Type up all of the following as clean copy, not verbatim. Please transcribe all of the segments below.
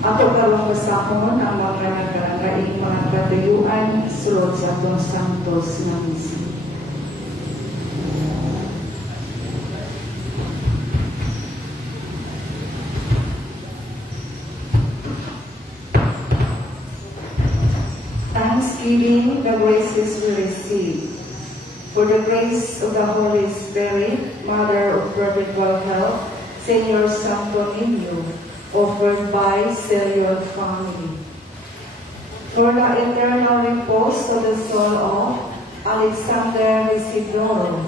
Ato karong basahon ang mga nagkalaing mga katuyuan sulod sa atong santos nga misa. Thanksgiving, the graces we receive. For the grace of the Holy Spirit, Mother of Perpetual Health, Senior Santo Niño, offered by Cellular Family. For the eternal repose of the soul of Alexander Isidoro.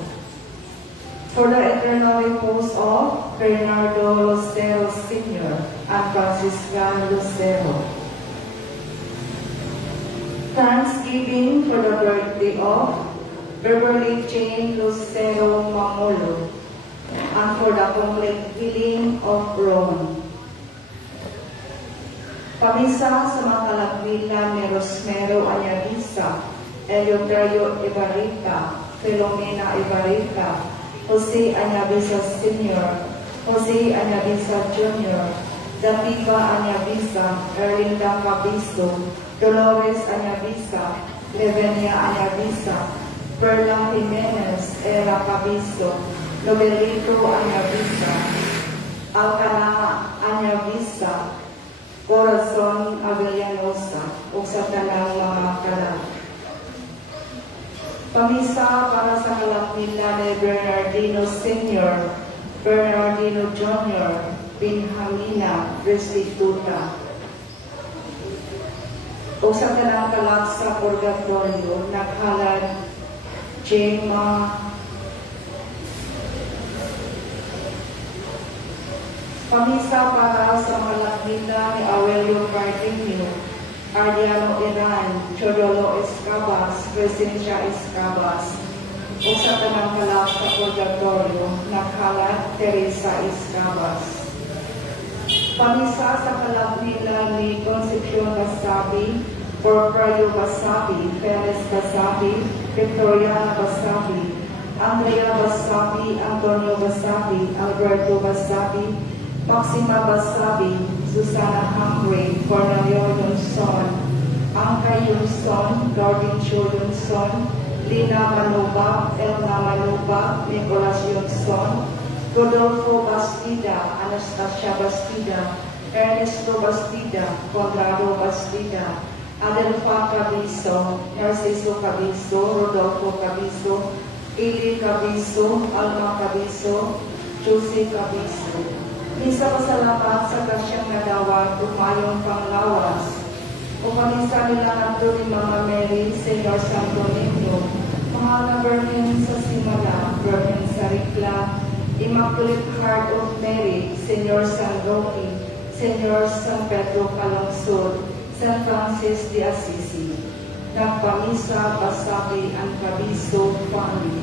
For the eternal repose of Bernardo Lucero Sr. and Franciscan Lucero. Thanksgiving for the birthday of Beverly Jane Lucero Mamulo, and for the complete healing of Ron. Pamisa sa mga kalagmilan ni Rosmero Anyabisa, Eleuterio Ibarita, Filomena Ibarita, Jose Anyabisa Sr., Jose Anyabisa Jr., Dapiba Anyabisa, Erlinda Cabisto, Dolores Anyabisa, Levenia Anyabisa, Perla Jimenez, Era Cabisto, Nobelito Anyabisa, Alcana Anyabisa, Corazon Avellanosa, o sa tanang mga kalag. Pamisa para sa kalakmila ni Bernardino Sr., Bernardino Jr., Benjamina Restituta, o sa tanang kalag sa purgatorio, naghalad Gemma Pamisa para sa mga lakmita ni Aurelio Cardenio, Ardiano Iran, Chodolo Escabas, Presencia Escabas, o sa tanang kalag sa purgatorio, naghalad Teresa Escabas. Pamisa sa kalakmila ni Concepcion Basabi, Porprio Basabi, Perez Basabi, Victoriana Basabi, Andrea Basabi, Antonio Basabi, Alberto Basabi, Maxima Basabi, Susana Hungray, Cornelio Yunson, Angkay Yunson, Gordincio Yunson, Lina Manuba, Elna Manuba, Nicolas Yunson, Rodolfo Bastida, Anastasia Bastida, Ernesto Bastida, Conrado Bastida, Adelfa Cabiso, Narciso Cabiso, Rodolfo Cabiso, Ili Cabiso, Alma Cabiso, Jose Cabiso. Misa pasalamat sa kasyang nadawat, umayong panglawas. O pamisa nila nato ni Mama Mary, Senyor Santo Niño, mahal na Virgin sa Simala, Virgin sa Rikla, Immaculate Heart of Mary, Senyor San Roque, Senyor San Pedro Calungsod, San Francis de Assisi, nagpamisa Basabi ang Cabiso family.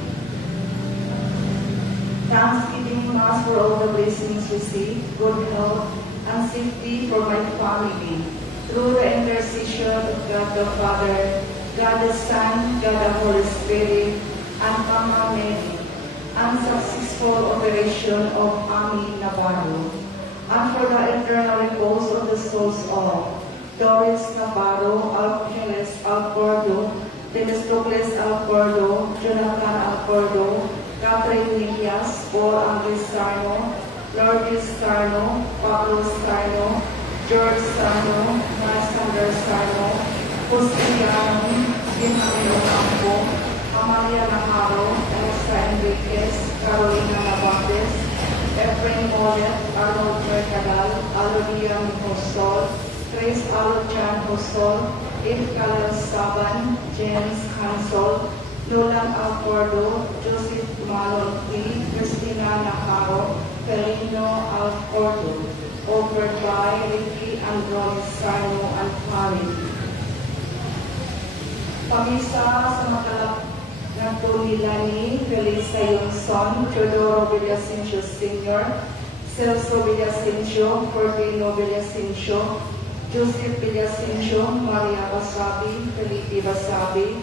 Thanksgiving Mass for all the blessings received, good health, and safety for my family. Through the intercession of God the Father, God the Son, God the Holy Spirit, and Mama Mary, and successful operation of Ami Navarro, and for the eternal repose of the souls of Doris Navarro, Alpeles Alcordo, Temistocles Alcordo, Jonathan Alcordo, Catherine Nikias, Paul Andres Sarno, Lourdes Sarno, Pablo Sarno, George Sarno, Alexander Sarno, Jose Yano, Benjamino Campo, Amalia Naharo, Elsa Enriquez, Carolina Navarez, Efrain Molet, Arnold Mercadal, Alodia Mihosol, Grace Alochan Hosol, Ifkalel Saban, James Hansol, Nolan Alcordo, Joseph Malon P., Christina Naharo, Felino Alcordo, offered by Ricky Andronis Sarno and family. Pamisa sa makalap ng tunila ni Felisa Yungson, Teodoro Villasencio Sr., Celso Villasencio, Fortino Villasencio, Joseph Villasencio, Maria Basabi, Felipe Basabi,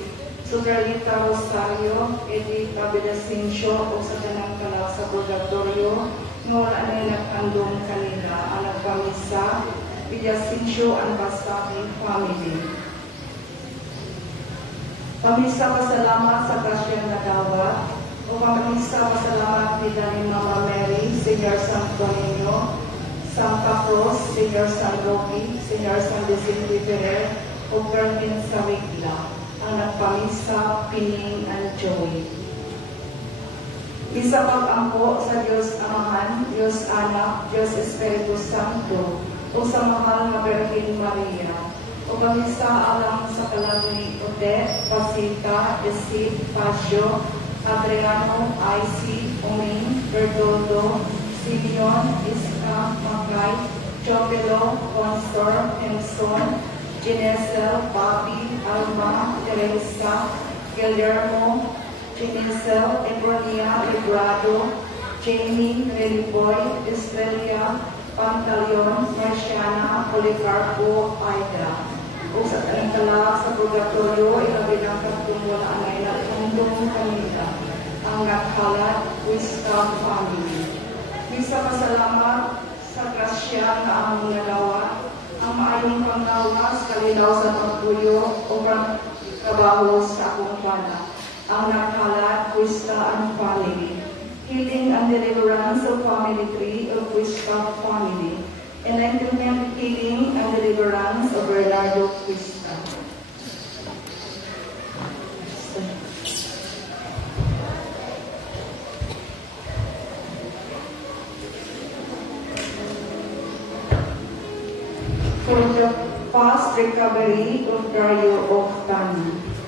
Sugarita Rosario, Edita Villasencio, o sa tanang kalag sa purgatorio, nung wala na nagkandong kanila ang nagpamisa, Villasincio and Basabi family. Pamisa pasalamat sa grasyang nagawa o pamisa pasalamat nila ni Mama Mary, Senior Santo Niño, Santa Cruz, Senior San Roque, Senior San Vicente Ferrer, o Carmen Sawigla, ang nagpamisa, Pining and Joey. Isa pag-ampo sa Diyos Amahan, Diyos Anak, Diyos Espiritu Santo, o sa mahal na Birhen Maria, o pamisa alang sa kalagni Odette, Pasita, Esip, Pasio, Adriano, Icy, Oming, Bertoldo, Simeon, Iska, Magay, Chopelo, Constor, Henson, Ginesel, Bobby, Alma, Teresa, Guillermo, Ginesel, Ebronia, Librado, Jamie, Reliboy, Estrella, Pantaleon, Marciana, Policarpo, Aida. O sa talintala sa purgatorio, ilabilang katungwala ang nailagundong kanila, ang naghalat, Wisdom family. Bisa pasalamat sa grasya na among nagawa, ang maayong panglawas, kalilaw sa pagbuyo, o trabaho sa akong pana, ang naghalat, Wisdom and family. Healing and deliverance of family tree of Wisdom family. Enlightenment, healing, and deliverance of Bernardo Quista. For the fast recovery of Dario Octani.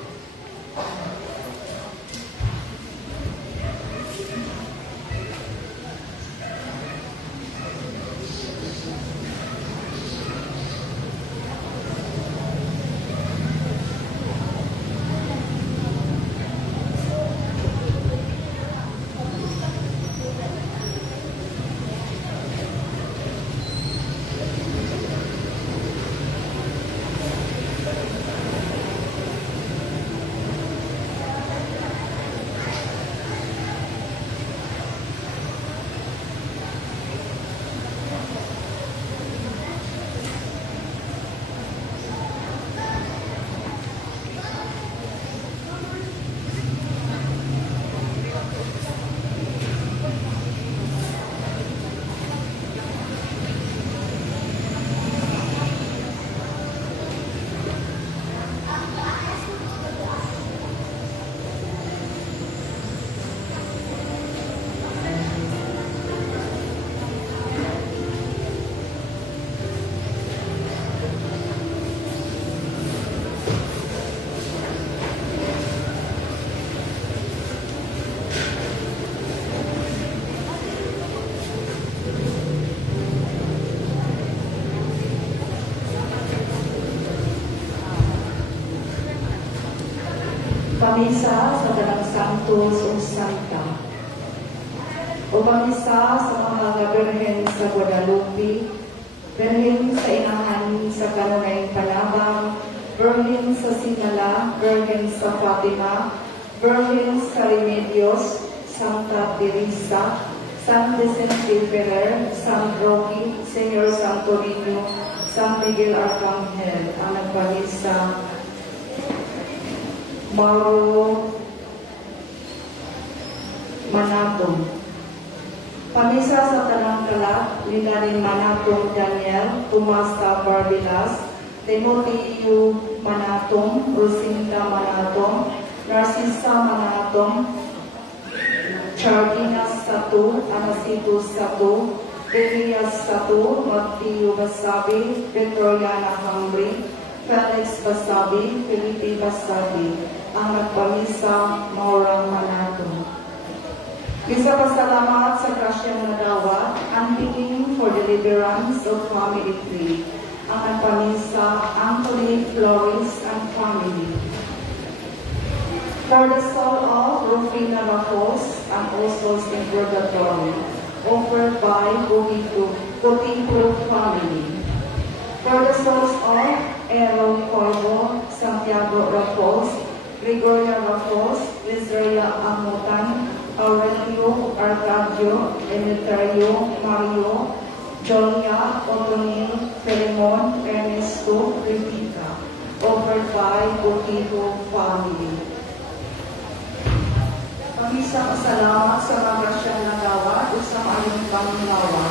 Pamisa sa Dalang Santos o Santa. O pamisa sa mga Birhen sa Guadalupe, Birhen sa Inahan sa Kanunay Panabang, Birhen sa Sinala, Birhen sa Fatima, Birhen sa Remedios, Santa Teresa, San Vicente Ferrer, San Roque, Senyor Santo Niño, San Miguel Arcangel, ang nagpamisa, Mauro Manatong. Pamisa sa Tanang Kalat, Linarin Manatong Daniel, Tumasta Barbilas, Timoteo Manatong, Rosinta Manatong, Narcisa Manatong, Chardina Satu, Anasito Satu, Elias Satu, Mateo Basabi, Petroliana Hambri, Felix Basabi, Felipe Basabi, ang nagpamisa, Maurang Manato. Isa pasalamat sa grasyang nagawa, ang healing for deliverance of family tree, ang nagpamisa, Anthony Flores and family. For the soul of Rufina Rafos and also in purgatory, offered by Cotipo family. For the souls of Aaron Corvo, Santiago Rafos, Gregoria Rafos, Israel Amutan, Aurelio Arcadio, Emitario Mario, Jonia Otonil, Filemon Ernesto Repica, offered by Botijo family. Pamisa pasalamat sa mga grasyang nagawa o sa maayong pangunawa.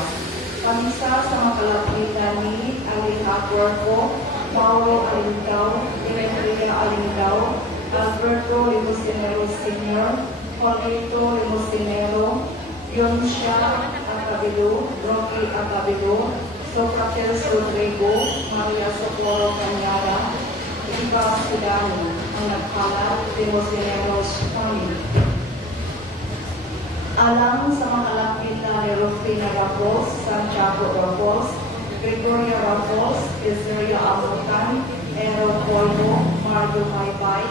Pamisa sa mga kalapitan ni Aling Aguerco, Mauro Alindaw, Demetria Alindaw, Alberto Limusinero Sr., Jorgito Limusinero, Yonsha Acabilo, Rocky Acabilo, Socrates Rodrigo, Maria Socorro Cañada, Riva Sudano, ang nagpalat Limusinero's family. Alang sa mga kalapit na ni Rufina Raffles, Santiago Raffles, Gregoria Raffles, Israel Amutan, Ero Polvo, Mardo Maybay,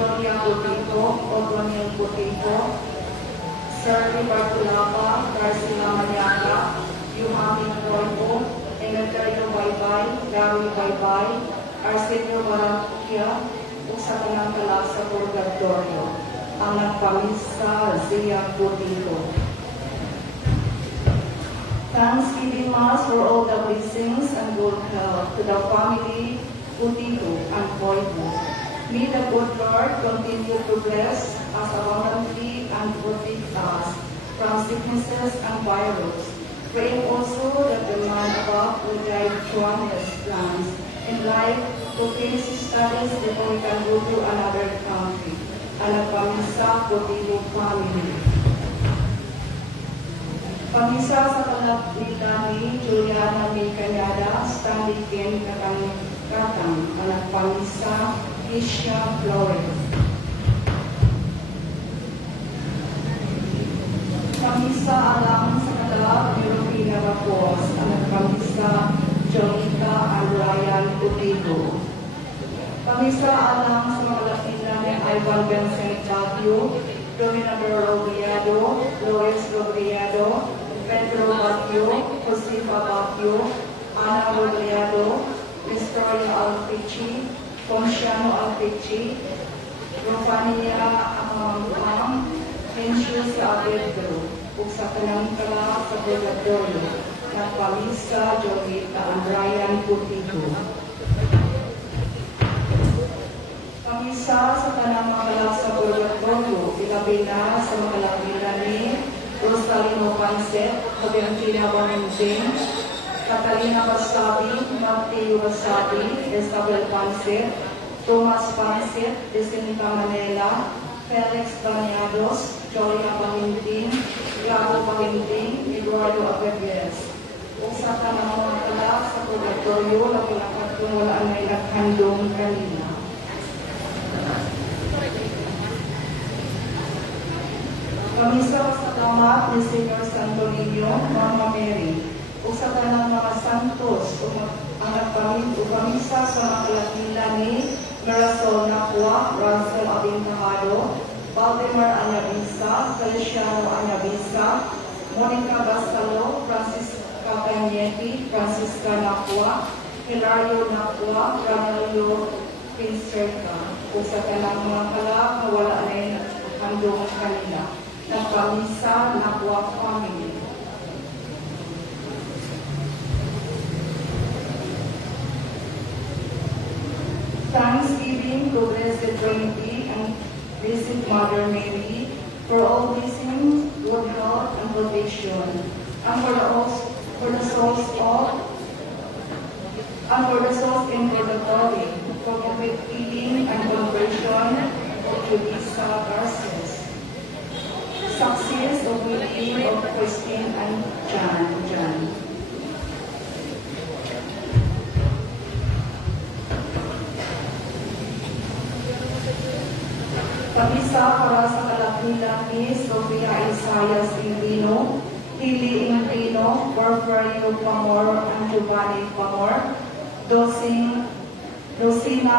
Jonia Butito, Odonil Butito, Sergi Bartulapa, Garcia Maniaca, Yuhamin Polvo, Emeterio Baybay, Gary Baybay, Arsenio Barakia, o sa kanang kalap sa Purgatorio. Ang nagpamisa Zia Butito. Thanksgiving Mass for all the blessings and good health to the family Butito and Polvo. May the good Lord continue to bless us abundantly and protect us from sicknesses and virus. Praying also that the man above will guide Juan's plans in life to finish his studies before he can go to another country. Ang nagpamisa Butito family. Pamisa sa kalapitan ni Juliana May Cañada, Stanley Ken Katang, ang nagpamisa Isha Flores. Pamisa alang sa kalap ni Rufina Raffles, ang nagpamisa Jonica and Ryan Butito. Pamisa alang sa mga lapitan ni Ivan Vincent Baguio, Dominador Robriado, Loris Robriado, Pedro Baguio, Josefa Baguio, Ana Robriado, Victoria Alpici, Ponciano Alpici, Rofania Amamang, Mencius Abedro, ug sa kanang kala sa Purgatorio, nagpamisa Jovita and Ryan Butito. Pamisa sa kanang mga kalap sa Purgatorio, ilabi na sa mga kalapila ni Rosalino Pancet, Valentina Valentin, Catalina Basabi, Mateo Basabi, Isabel Pancet, Thomas Pancet, Jacinta Manela, Felix Baniados, Jolia Valentin, Gabo Valentin, Eduardo Abebles. Kung sa kanang mga kalap sa Purgatorio, lakilakat kung wala may naghandong kanina. Pamisa sa tamat ni Senyor Santo Niño, Mama Mary, o sa kanang mga santos, ang pamisa sa mga kalapila ni Marisol Nacua, Ransel Abintahado, Valdemar Anyabisa, Feliciano Anyabisa, Monica Bastalo, Francisca Cañete, Francisca Nacua, Hilario Nacua, Ranelio Pincerca, o sa kanang mga kalap na wala na yung handong kanila. Nagpamisa Nacua family. Thanksgiving to Blessed Trinity and Blessed Mother Mary for all blessings, good health, and protection, and for the souls in purgatory, for complete healing and conversion of Julissa Garces. Success of healing of Christine and John. Pamisa para sa kalapila ni Sofia Isayas Invino, Hili Invino, Porfirio Pamor, and Giovanni Pamor, Dosina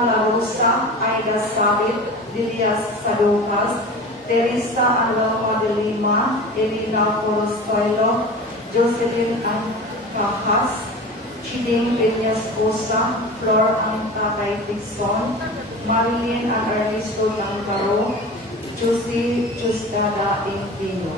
La Rosa, Aida Sabit, Dilias Saducas, Teresa Aloma de Lima, Elina Corostoilo, Jocelyn Ancajas, Chiding Peñas Cosa, Flor Tatay Tixon, Marilyn and Ernesto Langcaro, Josie Justada Invino.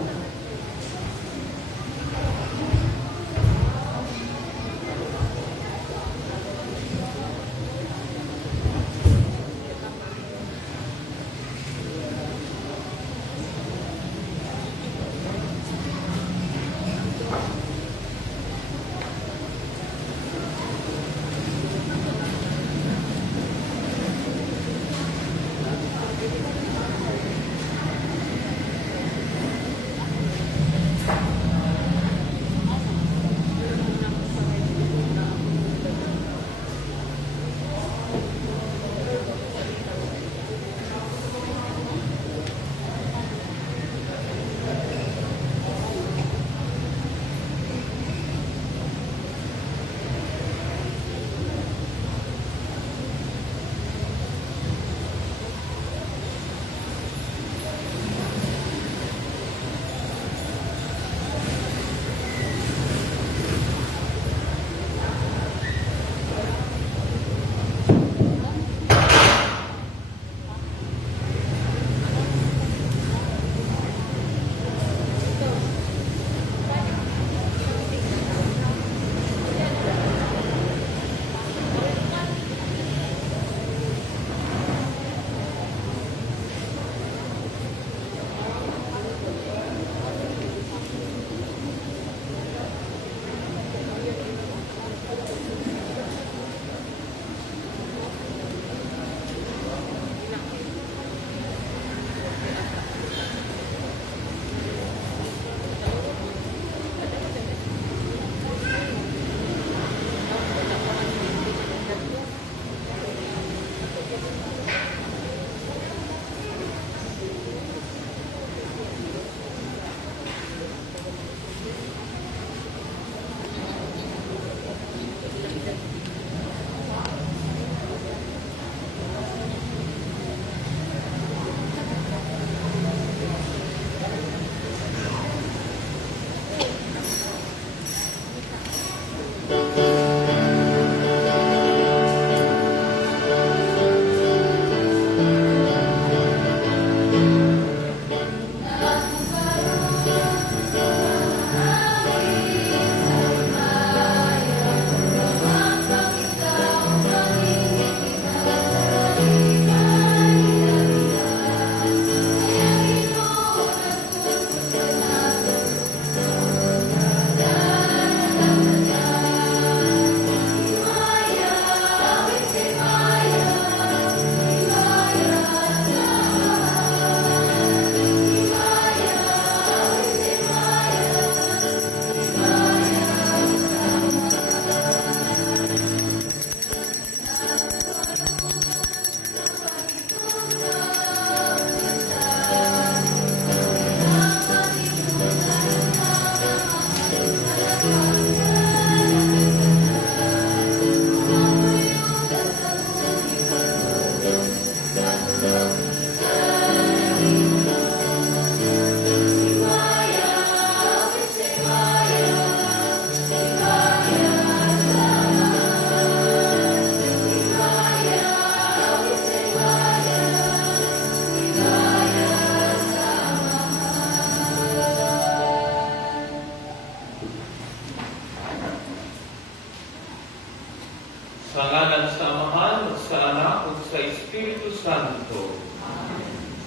Sa ngalan sa Amahan, at sa Anak, at sa Espiritu Santo.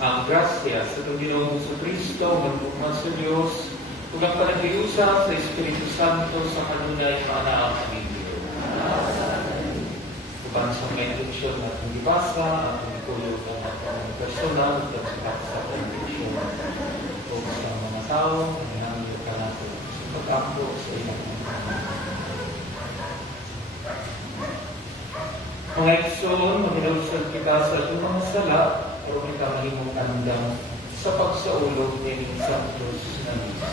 Ang grasya sa itong Ginoong Jesucristo, magpugma sa Diyos, ug ang panagiusa sa Espiritu Santo sa kanunay maanaang Panginoon. Uban sa mga instruksyon na itong ibasa, at itong itulog ng mga personal, at sa kondiksyon o sa mga tao, ang ka natin sa pag-ako sa ilang mga igsoon, maginausad kita sa itong mga sala, o kita mahimong andang sa pagsaulog ng Santos na Misa.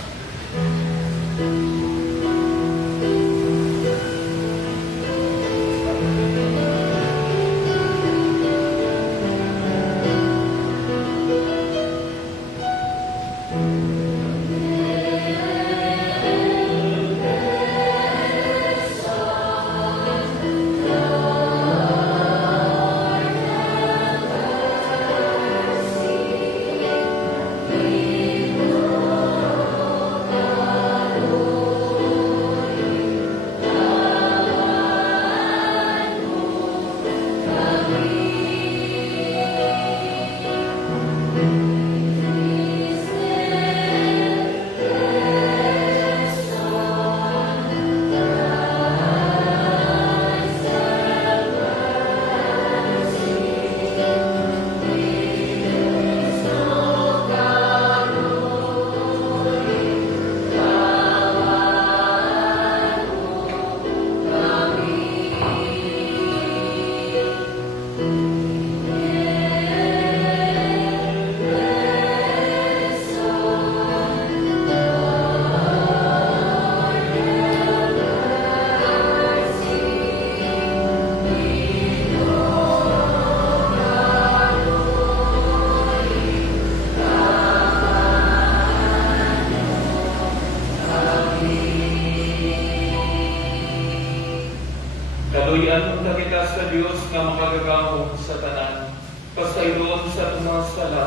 Kaluyan ka kita sa Diyos nga makagagahong sa tanan, pasayron sa itong mga sala,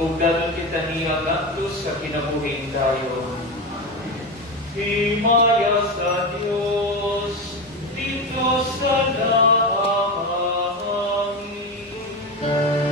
ug dadon kita niya ngadto sa kinabuhing dayon. Himaya sa Diyos dito sa langit. Saya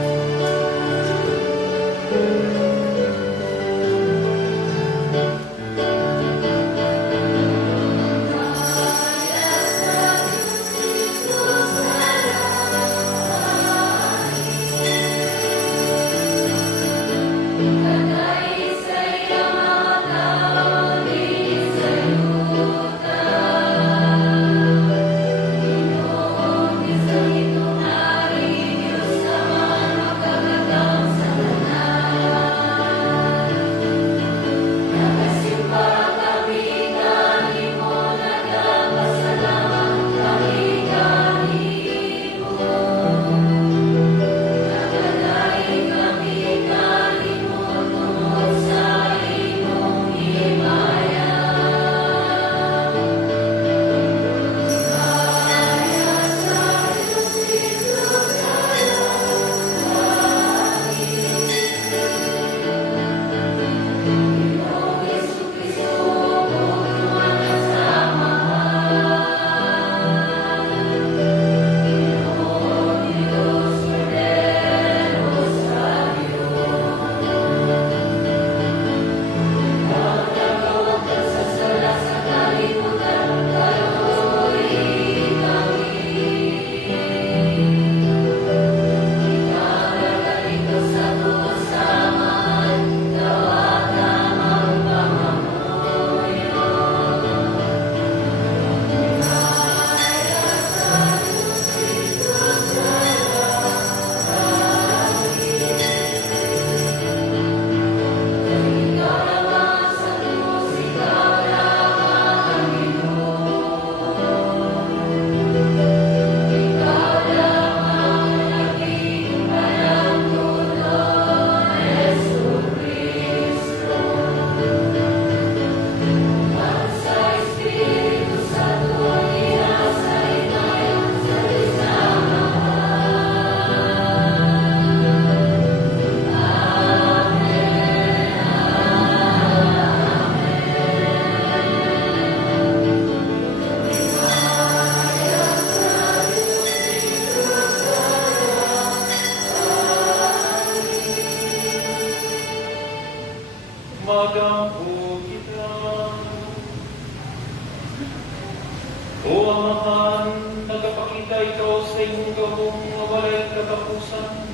sa imong gabong nga walay katapusan.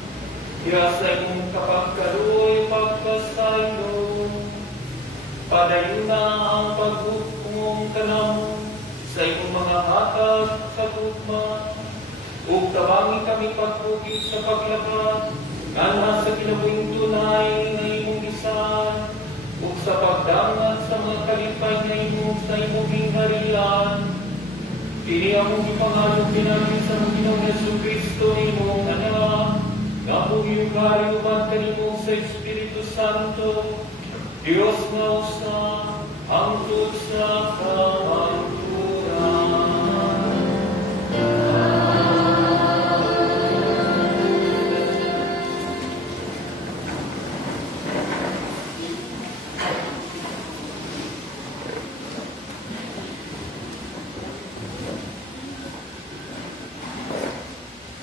Kaya sa imong kapagkaluoy pagkasaylo. Padayon na ang paghukmong kanamo sa imong mga hatag sa tugma. Ug tabangi kami pagbukid sa paglakad, nganha sa kinabuhing tunay nga imong gisan, ug sa pagdangat sa mga kalipay nga imong sa imong hingharian. Kini among gipangalog kinamin sa Ginoong Jesucristo imong anak, nga buhiyong kariuman kanimo sa Espiritu Santo, Dios nga usa, hangtod sa kahanturan.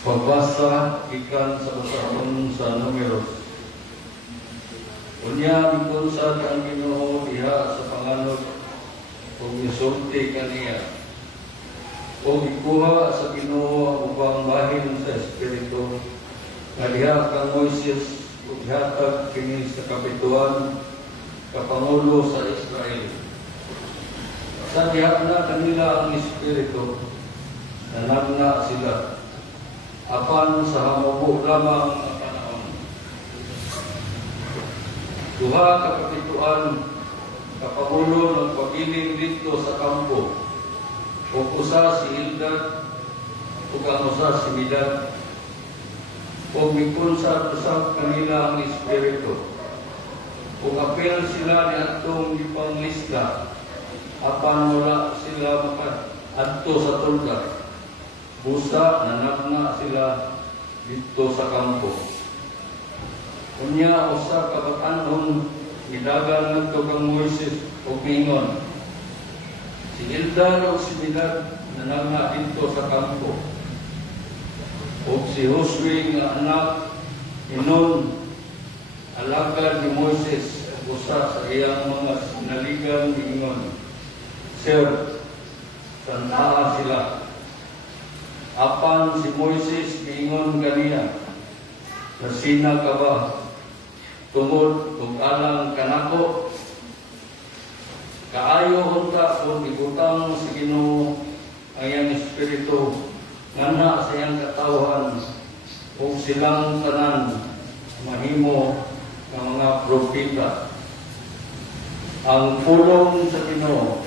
Pagbasa ikan sa basahon sa Numeros. Unya mipunsad ang Ginoo diha sa panganod ug misulti kaniya. O ikuha sa Ginoo ang ubang bahin sa Espiritu nga diha kang Moises ug hatag kini sa kapituan kapangulo sa Israel. Sa diha na kanila ang Espiritu, nanagna sila apan sa hamubo lamang ang panahon. Duha ka kapituan kapangulo ng pagiling dito sa kampo. O usa si Hildad ug ang usa si Medad. O mipunsad usab kanila ang Espiritu. O apel sila ni atong gipanglista apan wala sila makaadto sa tulga. Busa nanagna sila dito sa kampo. Unya usa ka batan-on midagan ngadto kang Moises ug mingon. Si Hildad ug si Medad nanagna dito sa kampo. Ug si Josue nga anak ni Nun, alagad ni Moises, usa sa iyang mga sinaligan mingon. Sir, santaa sila. Apan si Moises mingon kaniya, nasina ka ba? Tungod ug alang kanako. Kaayo unta kung ibutang sa Ginoo ang iyang Espiritu ngana sa iyang katawhan ug silang tanan mahimo ng mga propeta. Ang pulong sa Ginoo.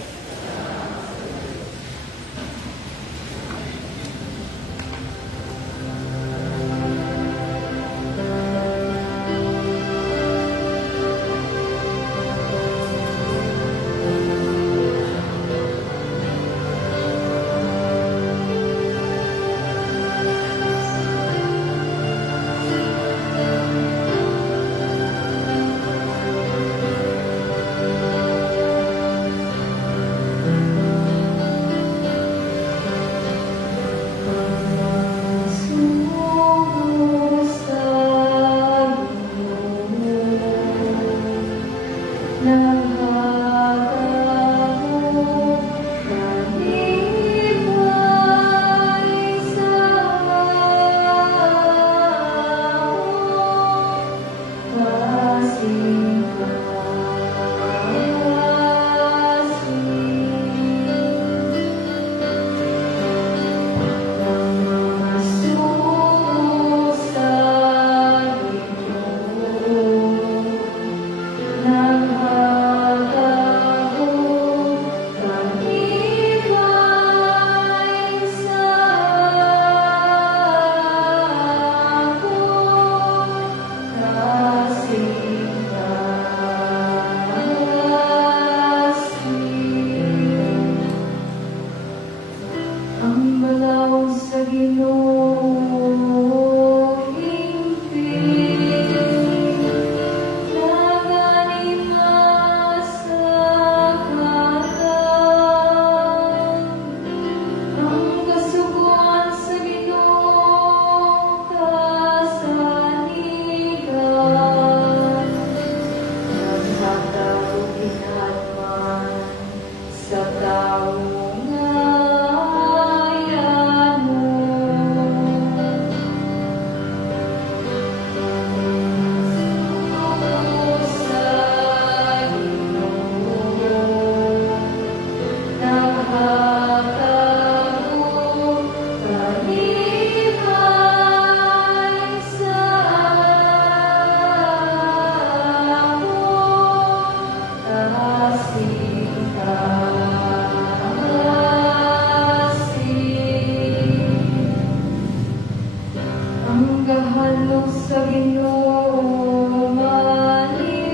Manok sa Ginoo malinis,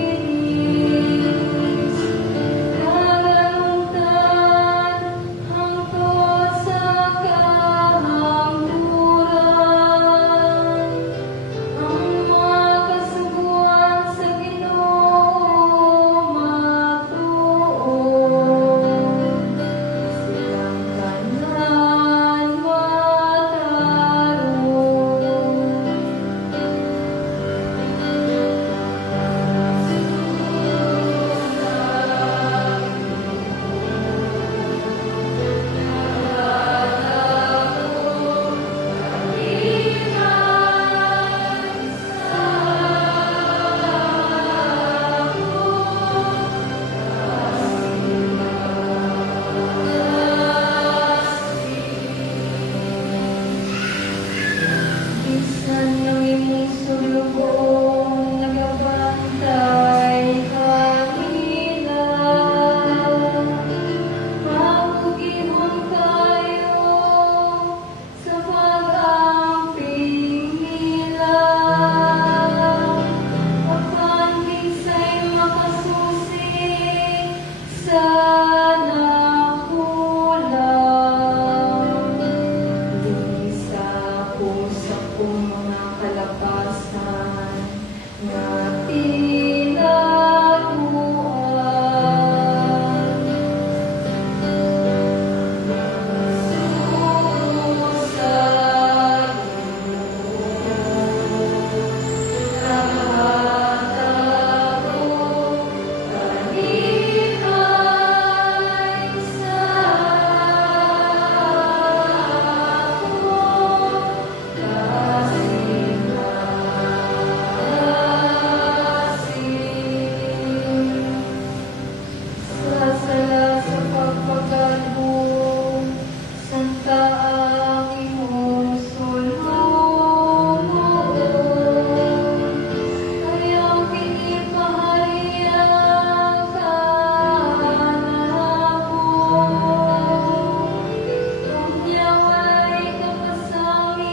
nagalungtan hangtod sa kahangguran. Ang mga kasuguan sa Ginoo matuon, silang tanan mataron. Bisan ng imong sulubong nagabantay kanila, maugihon kayo sa pag-amping nila. Apan minsay makasusi sa nakulang. Sa kung mga kalapasan na tinaguan. Sugo sa nakatago, kanihay sa sasala sa pagpagalbo, santa ang imong sulungon. Kayang pinipahayag kanahapon, kung yaway kapasangil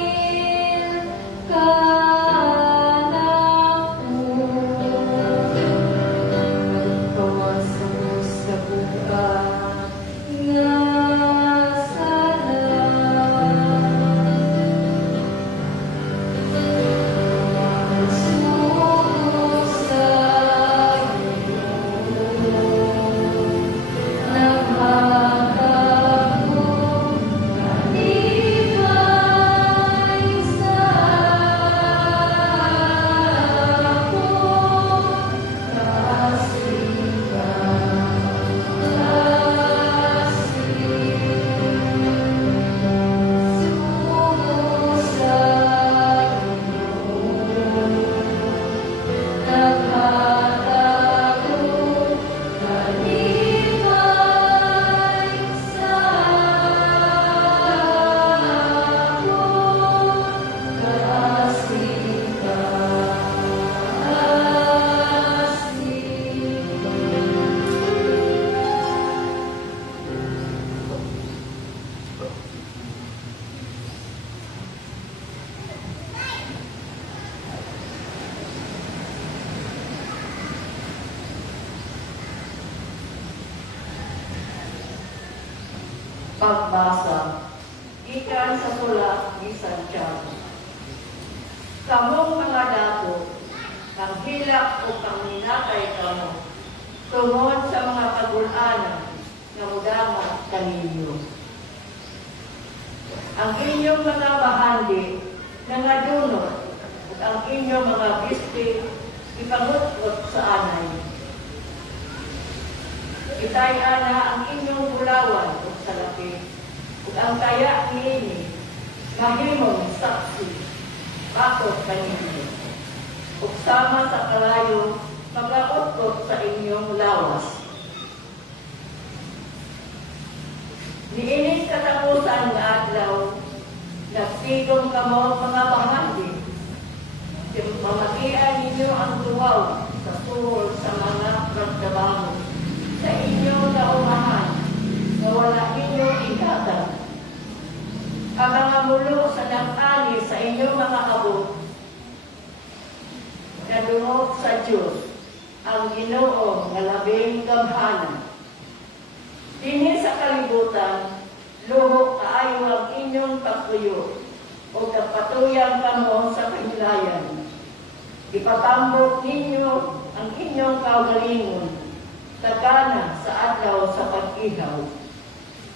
kawasan sa buka nga sala. Sugo sa nagmatago, kanibay sa ako, Pagbasa, gikan sa sulat ni Santiago. Kamong mga dato, ang hilak o panginatay kamo, tungod sa mga pag-ulanan na mudama kaninyo. Ang inyong mga bahandi na nadunot at ang inyong mga bisti ipangutot sa anay. Itay-ana ang inyong bulawan o salapi, ug ang kaya niini mahimong saksi bakot kaninyo. Ug sama sa kalayo magaotot sa inyong lawas. Niining katapusan nga adlaw, nagsigong kamo mga bahandi. Mamagian ninyo ang tuwaw sa suhol sa mga pagtrabaho sa inyong kaumahan na wala inyong ikatan. Ang mga mulo sa nag-ani sa inyong mga abot, Lihok sa Diyos, ang Ginoo nga labing gamhanan. Dinhi sa kalibutan, luhok kaayo ang inyong pagtuyo, o kapatuyang kamo sa kahilayan. Ipatambok ninyo ang inyong kaugalingon, tagana sa adlaw sa pag-ihaw.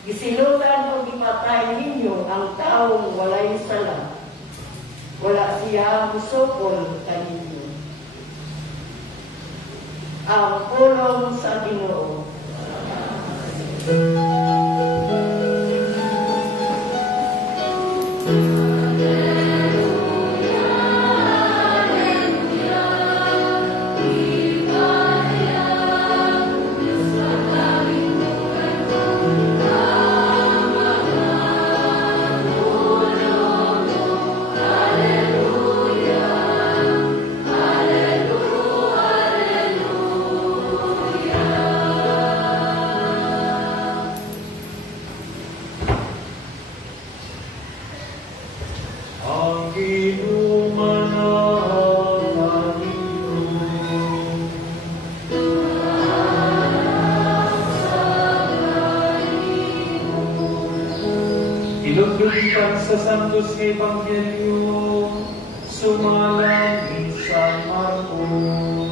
Gisilutan o gipatay ninyo ang taong walay sala. Wala siya musukol kaninyo. Ang pulong sa Ginoo. Ang inuman ng Iluglugan sa Santos Evangelio, sumalang sa Marcos.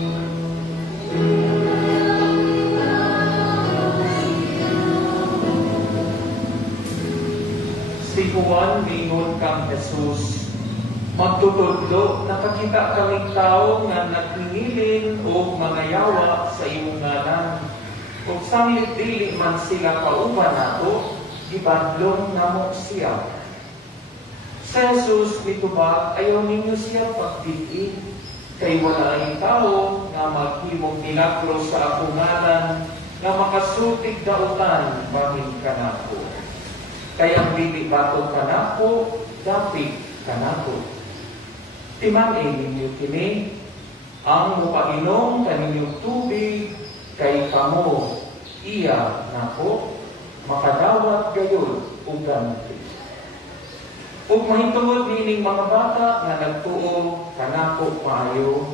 Si Juan mingon kang Jesus, magtutudlo, nakakita kaming tao nga nagingilin o mga yawa sa iyong ngalan. Kung sanglit dili man sila kauban nato, ibadlong namo siya. Sa Jesus mitubag, ayaw ninyo siya pagdiin, kay wala ay tao nga maghimong milagro sa akong ngalan, nga makasultig dautan bahin kanako. Kaya ang bibi bato kanako, dapit kanako. Timang ninyo kini, ang mupainom kaninyong tubig, kay kamo iya nako, makadawat gayon ug ganti. Ug mahitungod nining mga bata nga nagtuo kanako maayo.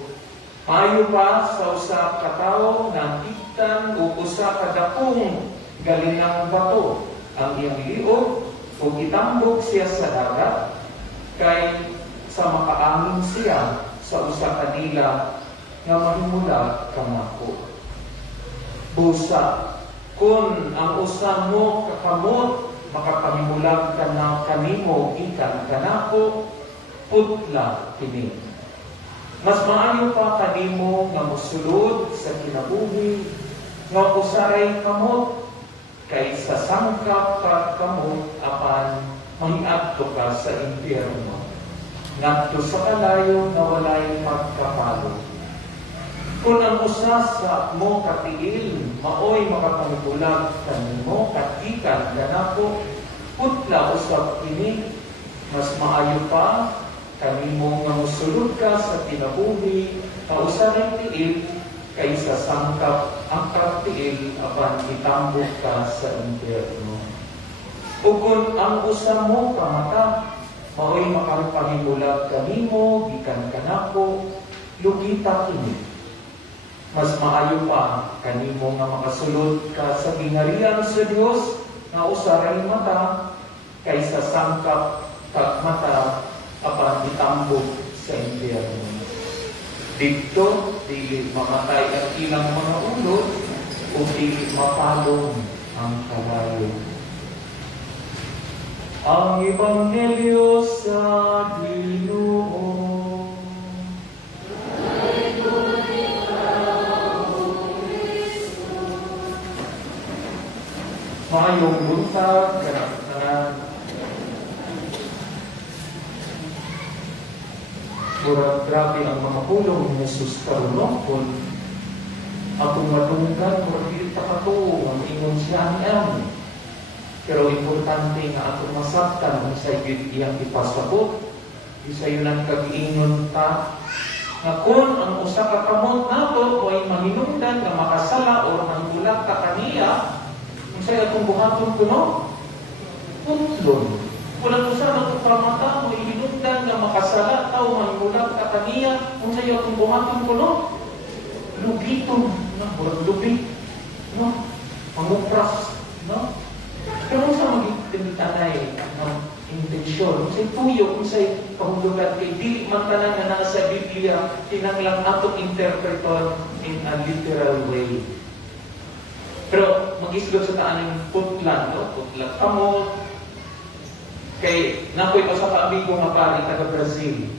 Maayo pa sa usa ka tawo nga higtan o usa ka dakong galinang bato ang iyang liog o gitambok siya sa dagat kay sa makaangin siya sa usa kanila nga mahimula kanako. Busa kun ang usa mo kakamot makapahimulag ka na kanimo ikan kanako, putla kini. Mas maayo pa kanimo nga mosulod sa kinabuhi nga usaray kamot kaysa sangkap ka kamot apan mangiadto ka sa impyerno. Ngadto sa kalayo nga walay pagkapalo. Kung ang usa sa mo katiil, maoy makapangibulag kanimo katikan ganako, putla usab kini, mas maayo pa kanimo nga mosulod ka sa kinabuhi, kausaray tiil kaysa sangkap ang katiil apan itambok ka sa impyerno. Ug kung ang usa mo ka mata, maoy makapangibulag kanimo gikan kanako, lugita kini. Mas maayo pa kanimo nga makasulod ka sa gingharian sa Dios nga usaray mata kaysa sangkap kag mata apan itambok sa impyerno. Dito dili mamatay ang ilang mga ulod o dili mapalong ang kalayo. Ang Ebanghelyo sa Ginoo. Maayong buntag, kanang murag grabe ang mga pulong ni Jesus karon kung akong matunggan kung dili ta katuo ang ingon siya niya. Pero importante nga atong masabtan ang sa iyang ipasabot, isa yun ang kag-ingon ta nga kung ang usa ka kamot nato ay mahinungdan nga makasala o mangulat ka kaniya, saya atong buhaton ko no? Putlon. Walang usa na itong pamata, may hinungdan nga makasala, tao mangulat ka kaniya, kung saya atong buhaton ko no? murag lubi, no? Mangupras, no? Pero sa maging tanay, intensyon, sa tuyo, sa pahulugan kay dili man tanan nga nasa Biblia, kinanglang atong interpreton in a literal way. Pero mag-isgot sa taaning putlan, no? Putlan kamot. Kay nakoy pa sa kaamigo nga pari taga Brazil.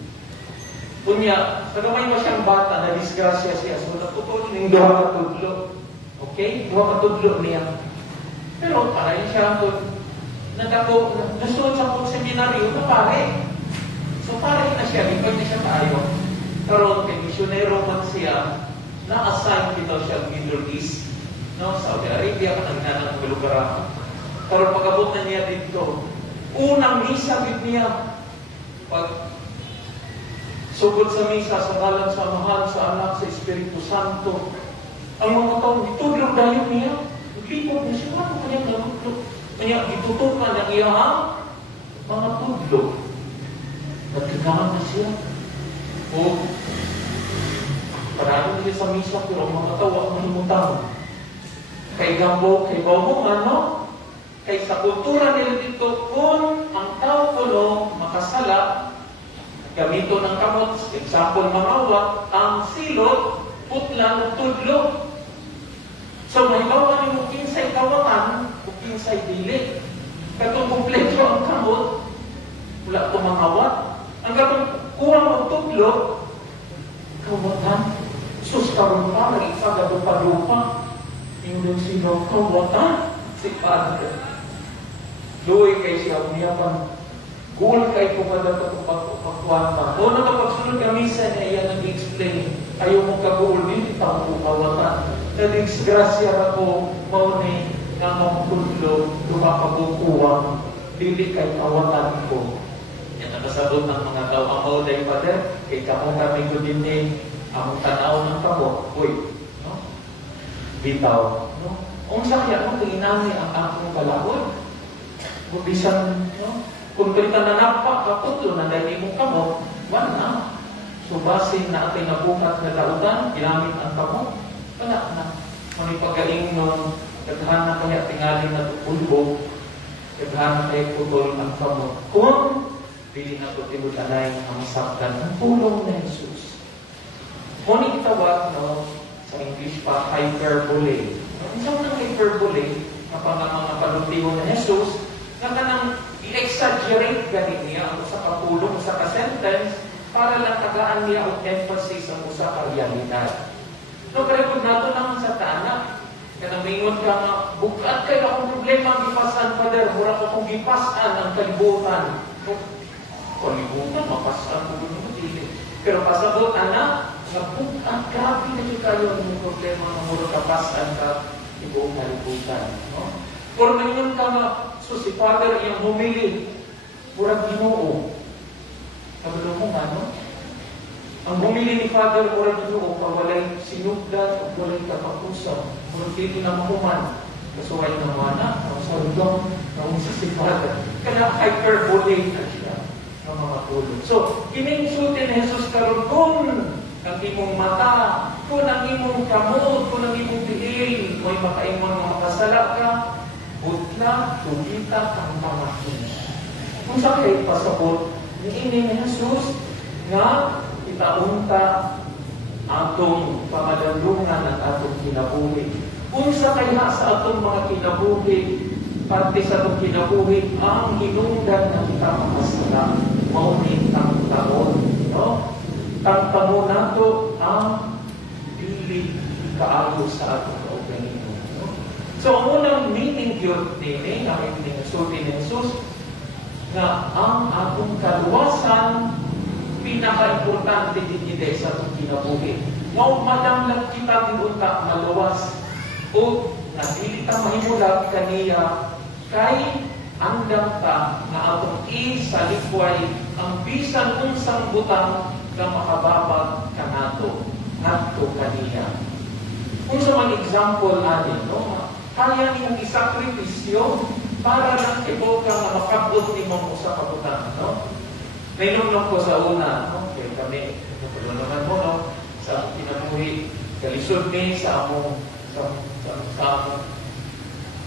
Kunya, nagamay mo siyang bata na disgrasya siya. So natutulog ng duha ka tudlo. Okay? Duha ka tudlo niya. Pero para siya kung nagako, nasuot sa kong seminaryo na pare. So pare na siya, ipag na siya tayo. Karoon kay misyonero man siya, na-assign dito siya Middle East. No, Saudi Arabia, kanang ng lugar. Karoon pag-abot na niya dito. Unang misa gid niya. Pag sugod sa misa sa ngalan sa Mahal, sa Anak, sa Espiritu Santo. Ang mga taong ditudlog dayon niya. Naglipot niya siya. Ano kanyang nalutlo? Kanya itutukan ng iyang mga tudlog. Nagkikaman na siya. O, parado niya sa misa, pero ang mga tao ang mahimutang. Kay Gambo, kay Bobo, ano? Kay sa kultura nila dito, kung ang tao kuno makasala, gamito ng kamot, example mangawat, ang silot, putlan, tudlo. So, mahibawa ni mo kinsay kawatan, o kinsay dili. Katong kumpleto ang kamot, wala ito mangawat. Ang katong kuwang o tudlo, kawatan. Sus, karong pa, nag-ipagado pa lupa. Yung sino, kawatan. Si Padre. Luoy kay siya, umiyapan. Gul kay po kada ito pagkuwata. O nakapagsunod kami sa niya, yan nag-explain. Ayaw mong kaguul, hindi pa ako kawatan. Nadisgrasya ako, mauni nga mong tudlo, lumakabukuwang, dili kay kawatan ko. Yan nakasabot ng mga tao, ang mauday Father, kay kamong kami ko din ang tanaw ng kamo. Uy, no? Bitaw, no? Kung sakya mo, inani ang akong kalawon. Kung bisan, no? Kung kita nanapa, kaputlo na dahil mong kamo, wala na. So, basin na ating nabukat na lautan, ginamit ang kamo, wala na. Kung ipagaling nun, kaghan na kaya tingaling na tulbog, kaghan na kaya putol ang kamo. Kung pili na ito timutanay ang masaktan ng pulong na Jesus. Kung itawag, no, sa English pa, hyperbole. Isang ng hyperbole, kapag mga palutiho na Jesus, na kanang i-exaggerate ganin niya ang usa ka pulong, usa ka sentence, para lang tagaan niya ang emphasis ang usa ka realidad. No, pero kung nato naman sa tanak, kanang mingon ka nga, bukat kayo akong problema ang gipasan, Father, mura ko kong gipasan ang kalibutan. So, kalibutan, mapasan ko doon matili. Pero pasabot, anak, nga bukat, grabe na kayo ang problema na mura kapasan ka ibuong kalibutan. No? Pero ngayon ka nga, so si Father yung humili, murag Ginoo. Kabalo mo nga, no? Ang humili ni Father, murag Ginoo, pag walay sinugdan o walay katapusan, murag dito na mahuman. Kasuway ng mana, ang saludong, ang si Father. Kaya hyperbole na siya ng mga tulog. So, ininsulti ni Jesus karon kung ang imong mata, kung ang imong kamot, kung ang imong bihil, may makaimong mga kasala ka, butla, tugita, ang pamahin. Kung sa kayo pasabot, niini ni Jesus nga itaunta atong pamadalungan at atong kinabuhi. Kung sa kaya sa atong mga kinabuhi, parte sa atong kinabuhi, ang hinungdan na kita makasala, maunin ang taon. No? Ang taon nato ang dili kaayo sa atong kaugalingon. So, ang unang meaning yun nini, ang ipinagsulti ni Jesus, na ang atong kaluwasan, pinaka-importante din sa atong kinabuhi. Mao madamlag kita ginunta maluwas o nagdili ta mahimulag kaniya kay andam ta na atong isalikway ang bisan unsang butang nga makababag kanato ngadto kaniya. Unsa man example ani, no? Kaya niyong isakripisyo para lang ikaw ka na makabot ni mong usa ka butang, no? Nainumnom ko sa una, no? Kaya kami, naman mo, no? Sa kinabuhi, kalisod ni sa among sa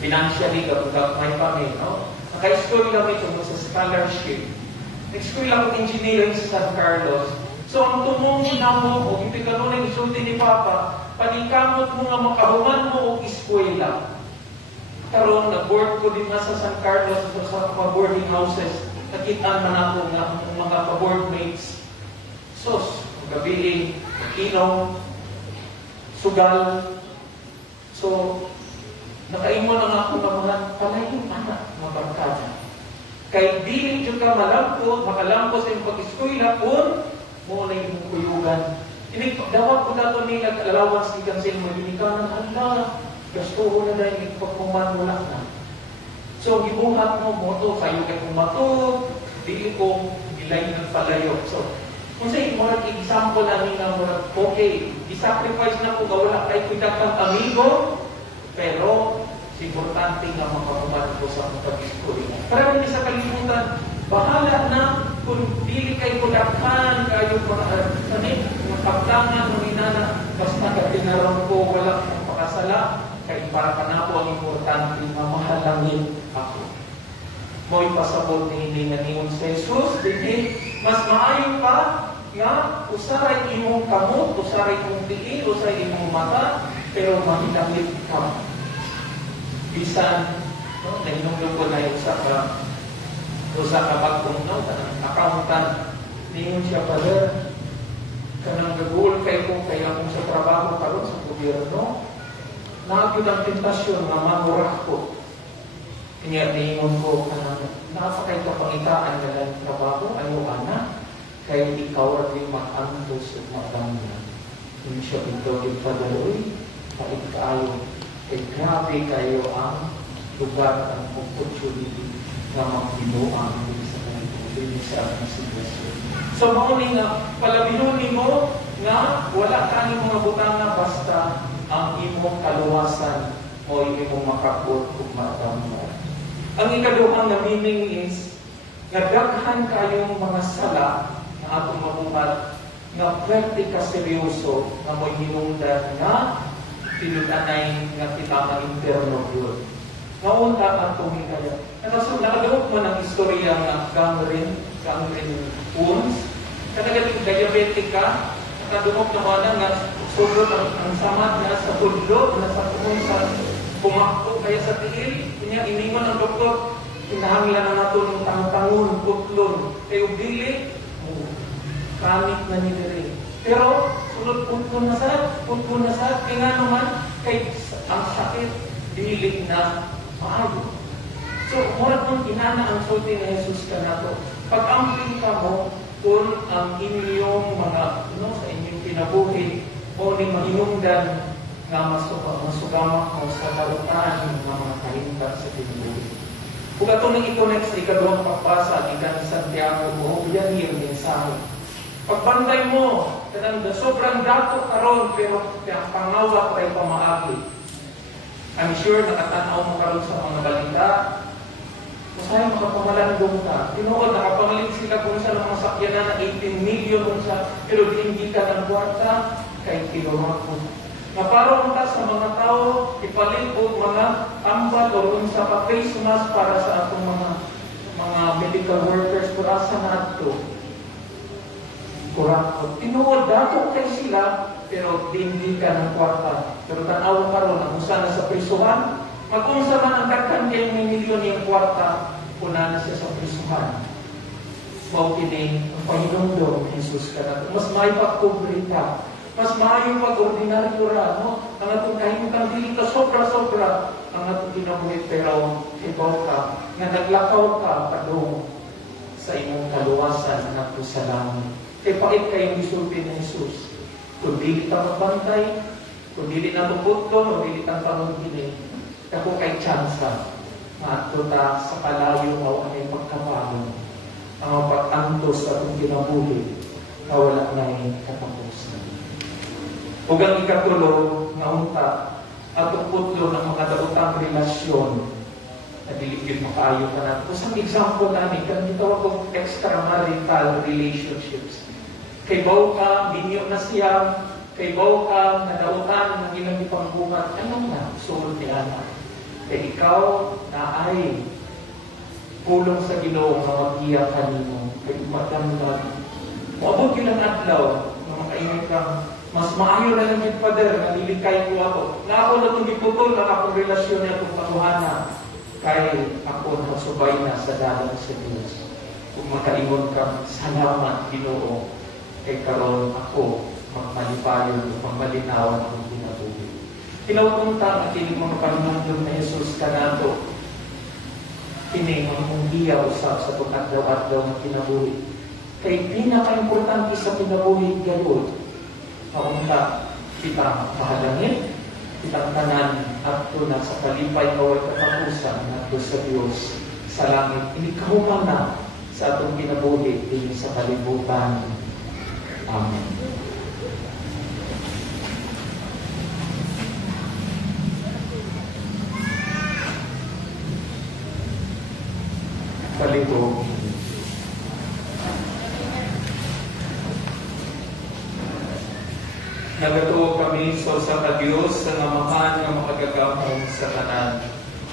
financially kapag may kami, no? Naka-school kami tungkol sa scholarship. Nag-school ako engineering sa San Carlos. So, ang tumungin na mo, o hindi ka nun ang isulti ni Papa, panikamot mo nga makahuman mo o eskwela. Karon nag-board ko din nga sa San Carlos sa mga boarding houses. Nakita man ako nga ang mga ka-board mates. Sos, gabiing, inom, sugal. So, nakaingon na nga ako ng mga palayong anak, mga barkada. Kay di dyan ka malampot, makalampot sa iyong pag-eskwela, kung mo na yung kuyugan. Dawag ko na ito nila, allowance ni Kansel, maginikan ng Allah. Gasto ko na dahil pagpuman wala na. So, gibuhat mo mo ito, kayo kay kumato, di ko ilay ng palayo. So, kung sa'yo, murag example namin na murag, okay, i-sacrifice na ko, wala kayo kita kang amigo, pero, importante nga makakuman ko sa mga pag-istorya. Para hindi sa kalimutan, bahala na kung dili kayo kulakhan, kayo mga kaplangan, mga inana, basta katinaron ko, wala kang pakasala, kaya para ka na po ang importante, mamahalangin ako. Mo'y pasabot ni hindi na niyon sa Jesus, hindi, mas maayon pa, nga, usaray imong kamot, usaray imong tiin, usaray imong mata, pero mahilangit ka. Bisan, no, nahinungdong ko na yung sa bagong, no, kanang accountant, niyon siya pala, kanang nag-uul kayo kung kaya kung sa trabaho karon sa gobyerno, nakagod ang tentasyon na mamurah ko. Kanya niyon ko, napakay kapangitaan na lang trabaho, ano ana, kaya ikaw at yung makantos at maganda. Yung siya ito, yung padaloy, pait kaayo. Grabe kayo ang lugar, ang opportunity na magbinuang sa kanito, sa aking sitwasyon. So, maunin na, palabinunin mo na wala ka ng mga butanga basta ang imong kaluwasan o imong makapot kung matamang. Ang ikaduhang namiming is, nagdaghan kayong mga sala na atong mabuhat na pwerte ka seryoso na mo'y hinungdan na tinutanay nga kita ng interno yun. Naunta ang tumingkaya. Nakadawag mo ng istorya ng gangrene wounds. Kanagaling diabetic ka, nakadumok naman nga sobrang ang samad na sa budlo, na sa pumakto kaya sa tiil. Kanya iniwan ng doktor, hinahanglan na nato ng tangon, putlon. Kayo dili, kamit na niliri. Pero, sunod punto na sa, kaya nga naman, kay ang sakit, dili na maayo. So, murag mong inana ang sulti ni Jesus ka na to. Pag-amping ka mo, kung ang inyong mga, sa inyong pinabuhi, o ni mahinungdan na masugamak mo sa kalutaan ng mga kahintar sa pinabuhi. Kung ito nang i-connect sa ikaduhang pagbasa, ikan Santiago mo, yan yung mensahe. Pagbantay mo, kanang sobrang dato karon pero ang pangawat ay pamaagi. I'm sure nakatanaw mo karon sa mga balita. Masaya makapamalandong ka. Tinuod, nakapamalig sila kung sa mga sakyanan na 18 million sa pero hindi ka ng kwarta kay kilomako. Naparong ka sa mga tao, ipalit o mga ambal o sa pa-face mask para sa atong mga medical workers para sa nato. Kurakot. Tinuod, dato kay sila, pero hindi ka ng kwarta. Pero tanaw ka ron, ang usa na sa prisuhan, mag-unsa man ang daghan kay may milyon yung kwarta, una na siya sa prisuhan. Maukining, ang Panginoon Jesus ka na. Mas may pagkubre ka. Mas maayo pag-ordinaryo ra, no? Ang atong kahimutang dili ka sobra-sobra, ang atong kinabuhi, pero ibaw ka, nga naglakaw ka, padung sa imong kaluwasan na po sa langit. Kaya pait kayong isulti ni Jesus. Kung dili ka magbantay, kung dili na tuputlo, kung dili ka panunggili, ako kay tsansa, matuta sa kalayo o anay pagkapalo, ang pag-antos sa itong kinabuhi, na wala na yung katapusan. Huwag ang ikatulo, na unta, at tuputlo ng mga dautang relasyon, na diligid makaayo ka natin. Kung sa example namin, kan gitawag kong extramarital relationships. Kay baw ka, binyo na siya, Kay bawo ka nadautan ng ilang ipangbuhat, anong na suod ni anak? Kay ikaw na ay kulong sa Ginoo nga mag-iya kanimo. Kay matanggal. Moabot ilang adlaw nga makaingat kang mas maayo na lang yung Father, nalilikay ko ako. Na ako na itong iputol ang akong relasyon niya itong panuhana. Kay ako nasubay na sa dalang sa Diyos. Kung makaingon kang salamat Ginoo, kay karon ako magmalipayon o magmalinawan ang ginabuhi. Kinaupunta ang ating mga panunod na Jesus kanato. Kini mong diya usap sa pag-adlaw-adlaw ng kinabuhi. Kay pinaka-importante sa kinabuhi gayud. Paunta kita mahalangin, kitang tanan at na sa kalipay kaway katapusan nato sa Diyos sa langit. Ini kahuman na sa atong kinabuhi din sa kalibutan. Amen. Kalibog. Nagatuo kami sa Diyos sa namahan nga makagagamon sa tanan.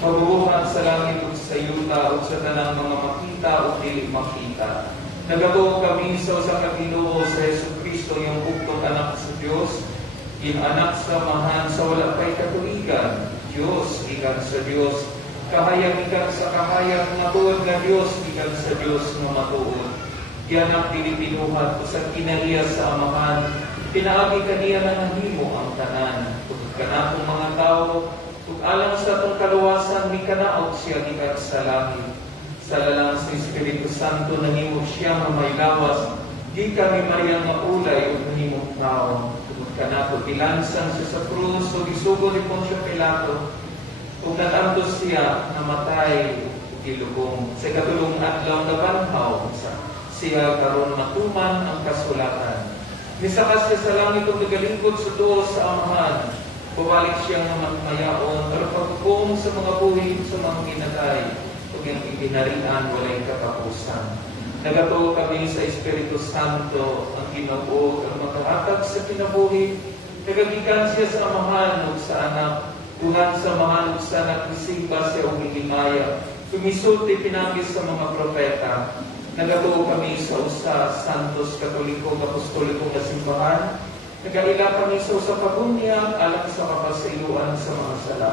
Mabubuhat sa langit ug sa yuta ug sa tanang mga makita ug dili makita. Nagatuo kami sa Ginoo sa Jesucristo yung bugtong anak sa Diyos, anak sa mahan sa wala pay katuigan, Diyos ikan sa Diyos, kahayag ikan sa kahayag, matuod nga Diyos ikan sa Diyos nga matuod. Gianak dili pinuhat sa kinaliya sa amahan, pinaagi kaniya na nahimo ang tanan. Tugod kanatong mga tao, ug alang sa atong kaluwasan, mi kanaog siya gikan sa langit. Sa lalang sa Espiritu Santo, nahimo siya nga may lawas, di kami Maria nga ulay ug nahimong tao. Tugod kanato, ilansan siya sa krus, ug isugo ni Poncio Pilato, ug natantos siya namatay ug ilubong. Sa katulong adlaw na banhaw, siya karon matuman ang kasulatan. Misakas siya sa langit ug nagalingkod sa tuo sa amahan. Bumalik siya nga magmayaon, pero pagkukong sa mga buhi sa mga ginagay, ug yung ibinarian walay katapusan. Nagatuo kami sa Espiritu Santo, ang Ginoo ang makahatag sa kinabuhi. Nagagikan siya sa amahan ug sa anak, kunan sa amahan ug sa anak isimba siya ug himaya. Kumisulti pinagis sa mga propeta. Nagatuo kami sa usa Santos Katoliko Apostoliko nga simbahan. Nagaila kami sa usa pagunya alang sa kapasayloan sa mga sala.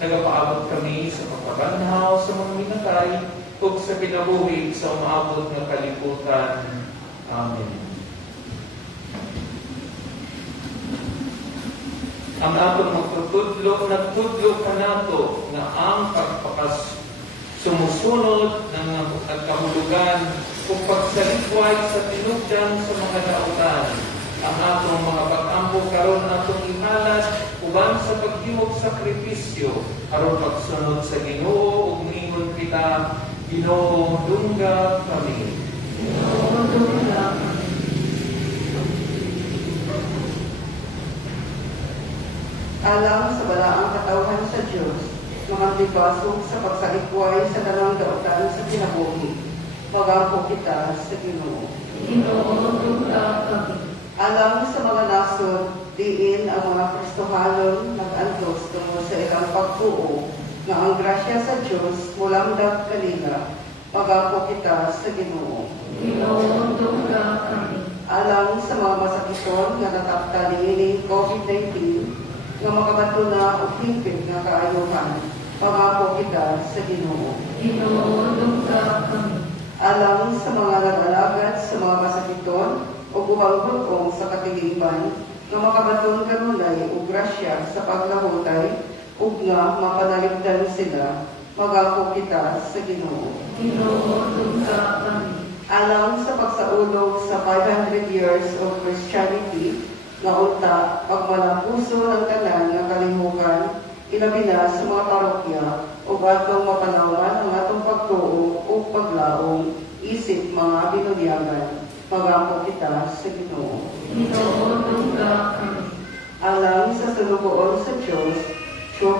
Nagapaabot kami sa pagpabanhaw sa mga minatay ug sa kinabuhi sa umaabot nga kalibutan. Amen. Ang atong nagtudlo kanato nga ang sumusunod ng nagkahulugan kung pagsalikway sa tinugdan sa mga dautan. Ang atong mga pag-ampo karon atong ihalat uban sa paghimog sakripisyo aron pagsunod sa Ginoo ug ningon kita, Ginoo dungga kami. Ginoo dungga kami. Alang sa balaang katawhan sa Diyos, mga libasog sa pagsalikway sa tanang dautan sa kinabuhi. Magampo kita sa Ginoo. Ginoo dungga kami. Alang sa mga nasod, diin ang mga Kristohanon nag-antos tungkol sa ilang pagtuo nga ang grasya sa Diyos mulamdag kanila. Magampo kita sa Ginoo. Ginoo dungga kami. Alang sa mga masakiton nga natakta niining COVID-19 nga makabato na og hingpit nga kaayuhan. Magampo kita sa Ginoo. Ginoo dungga kami. Alang sa mga nag-alagad sa mga masakiton o gumagutong sa katilingban, nga makabaton kanunay o grasya sa paglahutay, ug nga mapanaligdan sila, magako kita sa Ginoo. Ginoo dungga kami. Alang sa pagsaulog sa 500 years of Christianity, nga unta pagmalapuso ng tanan nga kalihukan, ilabi na sa mga parokya, ug atong mapanawan ang atong pagtuo o paglaong, isip mga binulyagan. Magampo kita sa Ginoo. Ginoo dungga kami. Alang sa salugoon sa Diyos, siya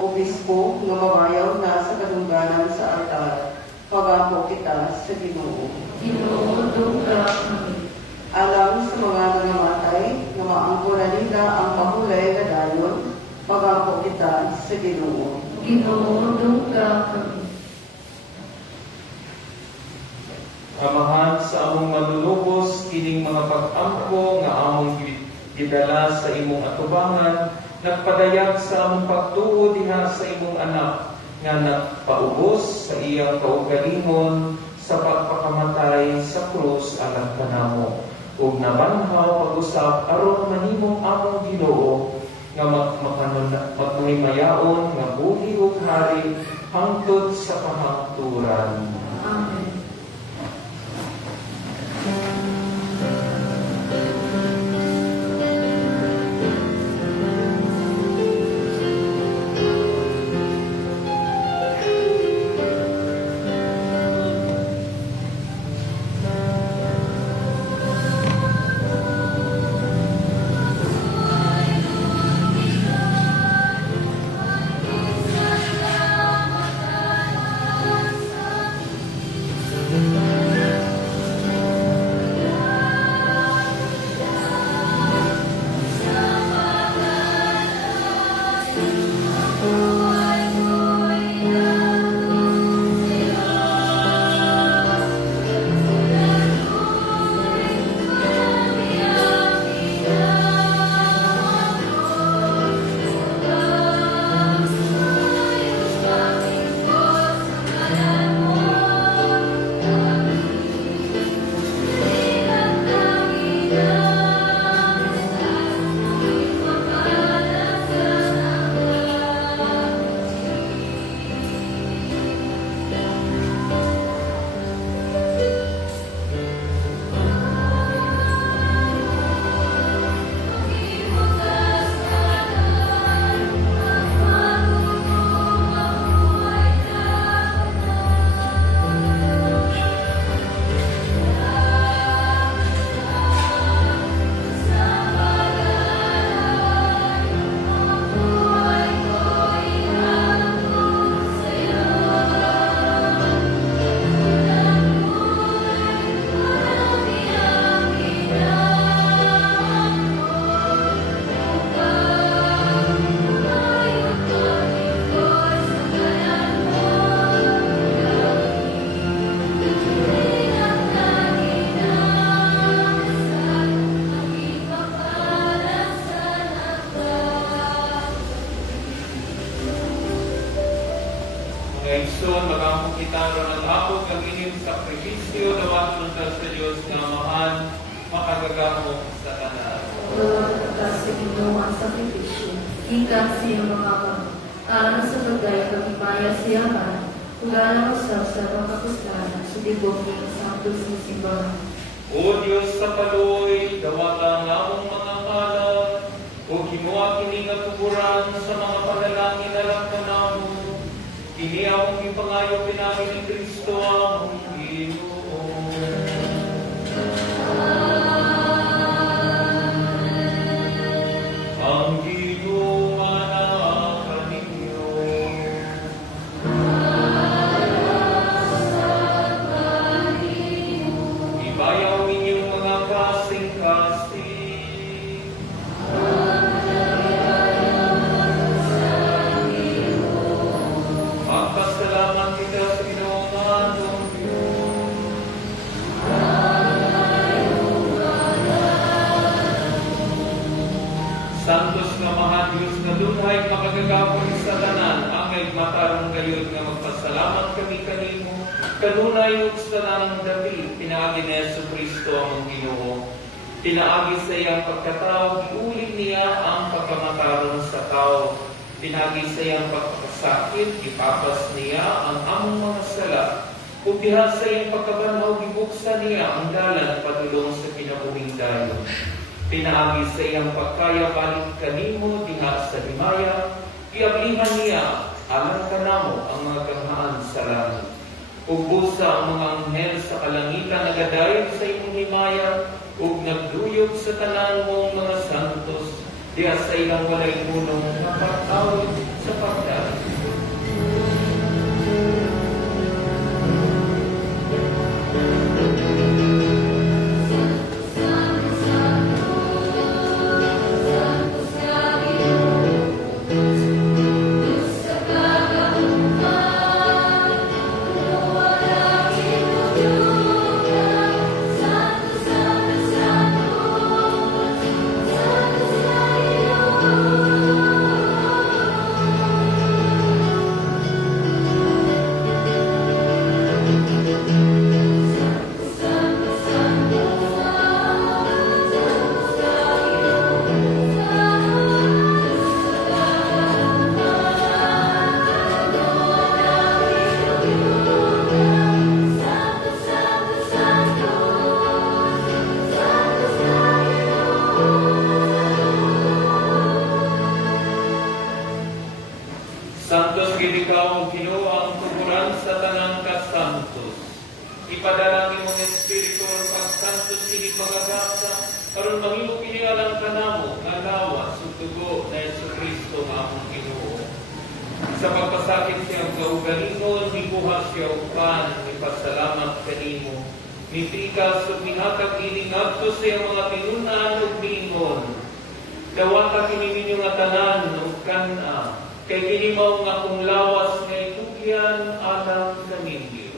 obispo nga mabayaw na sa kadungganan sa altar. Magampo kita sa Ginoo. Ginoo dungga kami. Alang sa mga sa Ginoo. Ginoo, dungga kami. Amahan sa among manlulubos, kining mga pag-ampo nga among gidala sa imong atubangan, nagpadayag sa among pagtuo diha sa imong anak, nga nagpaubos sa iyang kaugalingon sa pagpakamatay sa krus alang kanamo. Ug nabanhaw pag-usap aron manimong among Ginoo nga magmahimayaon nga buhi ug hari hangtod sa kahangturan. Amen. Ngayon, magampo kita ron ang ako kang inyong sakripisyo dawat ng sa Diyos nga mahan makagagamok sa tanan. Lord, sa Ginoo ang sakripisyo, ikan siya mga kami, aron sa bagay pagkipaya siya man, ugala usab sa pagkapustahan sa dibog ng santos ng simbahan. O Diyos sa paloy, dawata nga among mga kalat, o kinuha kini nga tuburan sa mga panalangin na lang kanamo. Kini akong ipangayo pinagi ni Kristo ang Ginoo. Ang Ginoo manakan ninyo. Ibayaw ninyong mga kasing-kasing. Magpasalamat kita sa Ginoo nga atong Diyos. Santos nga mahal Diyos nga dunhay makagagapon sa tanan, angay matarong gayud nga magpasalamat kami kanimo. Kanunay ug sa tanang dapit, pinaagi ni Jesucristo ang Ginoo. Pinaagi sa iyang pagkatao, giuli niya ang pagkamataron sa tao. Pinagi sa iyang pagkakasakit, ipapas niya ang among mga sala. Ug diha sa iyang pagkabanaw, gibuksan niya ang dalan padulong sa kinabuhing dayon. Pinaagi sa iyang pagkaya balik kanimo diha sa himaya, giablihan niya alang kanamo ang mga ganghaan sa langit. Ug busa ang mga anghel sa kalangitan nagadayon sa imong himaya, ug nagduyog sa tanan mong mga santos, diha sa ilang walay punong napatawid sa pagdaan. Santos Ipadalangin mong Espiritu ang pagsanto sinig mga gasa, karon mahimo kini alang kanamo nga lawas ug dugo na Jesucristo nga among Ginoo. Sa pagpasakit siyang kaugalingon, mikuha siya og pan, ipasalamat kanimo. Mipikas ug mihatag ini ngadto sa iyang mga tinunan ug miingon. Dawata kini ninyo nga tanan ug kana, kay kini mao nga kung lawas nga itugyan alang kaninyo.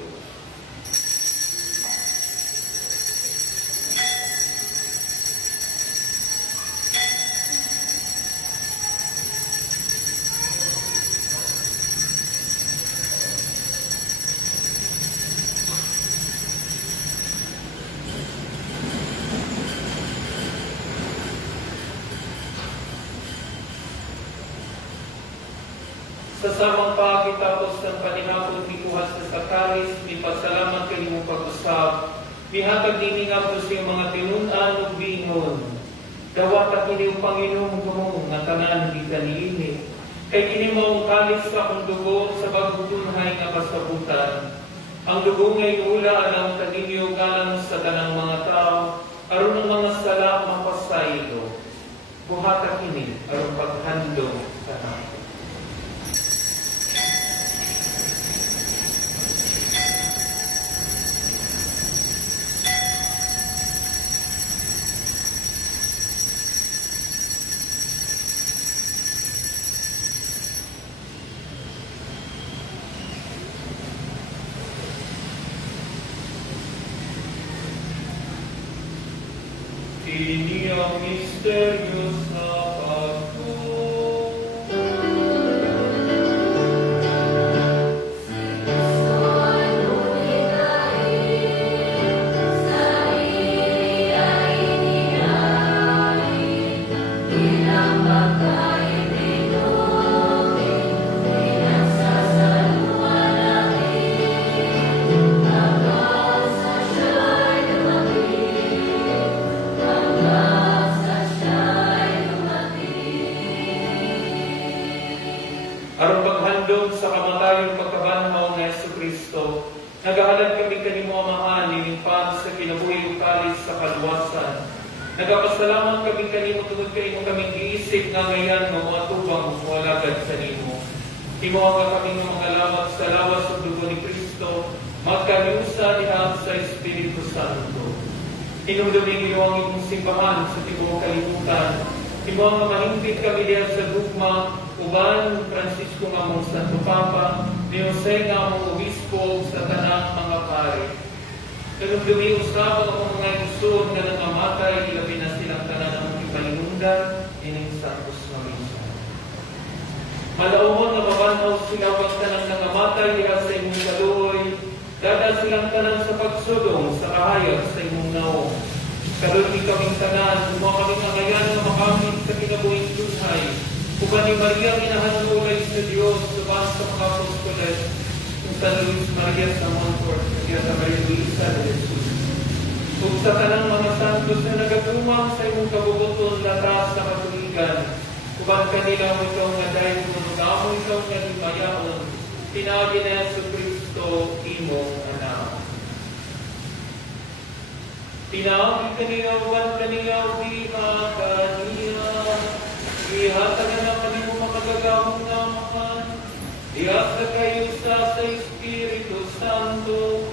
Sa samang pagkitapos ng panihapon mikuhas sa sakaris, mipasalamat kanimo pag-usab, mihatag dini nga po sa mga tinunan ug bingon. Dawata kini ang Panginoong mo nga tanan di kaniini. Kay kini mao kalis sa akong dugo sa bagbutunhay nga kasabutan. Ang dugo nga iula alam kaninyo galang sa tanang mga tao, aron ang mga sala mapasaylo. Buhata kini aron paghandong sa nato. Ini ang misteryo sa pagko. Aron paghandog sa kamatayon pagkaban mao nga Jesucristo, nagahalad kami kanimo amahan nining pan sa kinabuhi ug kalis sa kaluwasan. Nagapasalamat kami kanimo tungod kanimo kami giisip nga ngayan nga moatubang walagad sa nimo. Himuha kami nga mga lawat sa lawas ug dugo ni Kristo, magkaliusa diha sa Espiritu Santo. Hinumduming iyo ang imong simbahan sa tibuok kalibutan. Himuha nga mahimpit kami diha sa gugma uban Francisco nga mong Santo Papa, ni Jose nga mong Obispo sa tanang mga pare. Kanumdumi usab ang mga igsoon nga nangamatay, ilabi na silang tanan ang ipalinundan, ining Santos nga Misa. Malaumon nga mabanhaw sila pag tanang nangamatay diha sa imong kaluoy, dada silang tanan sa pagsudong sa kahayag sa imong naong. Kalunmi kaming tanan, mga kaming angayan nga makamit sa kinabuhing tunay, uban ni Maria ginahanulay sa Diyos, subang sa mga apostoles, kung San Luis Maria sa Montfort, kaya sa Maria Luisa de Jesus. Kung sa tanang mga santos na nagatumang sa imong kabubuton latas sa katuligan, uban kanila mo ikaw nga dahil mo ikaw nga limayaon, tinawag na Jesucristo, imong anak. Tinawag kanila, uban kanila, di kaniya, ihatag na kanimo makagagamong namahan, ihatag kayo sa Espiritu Santo,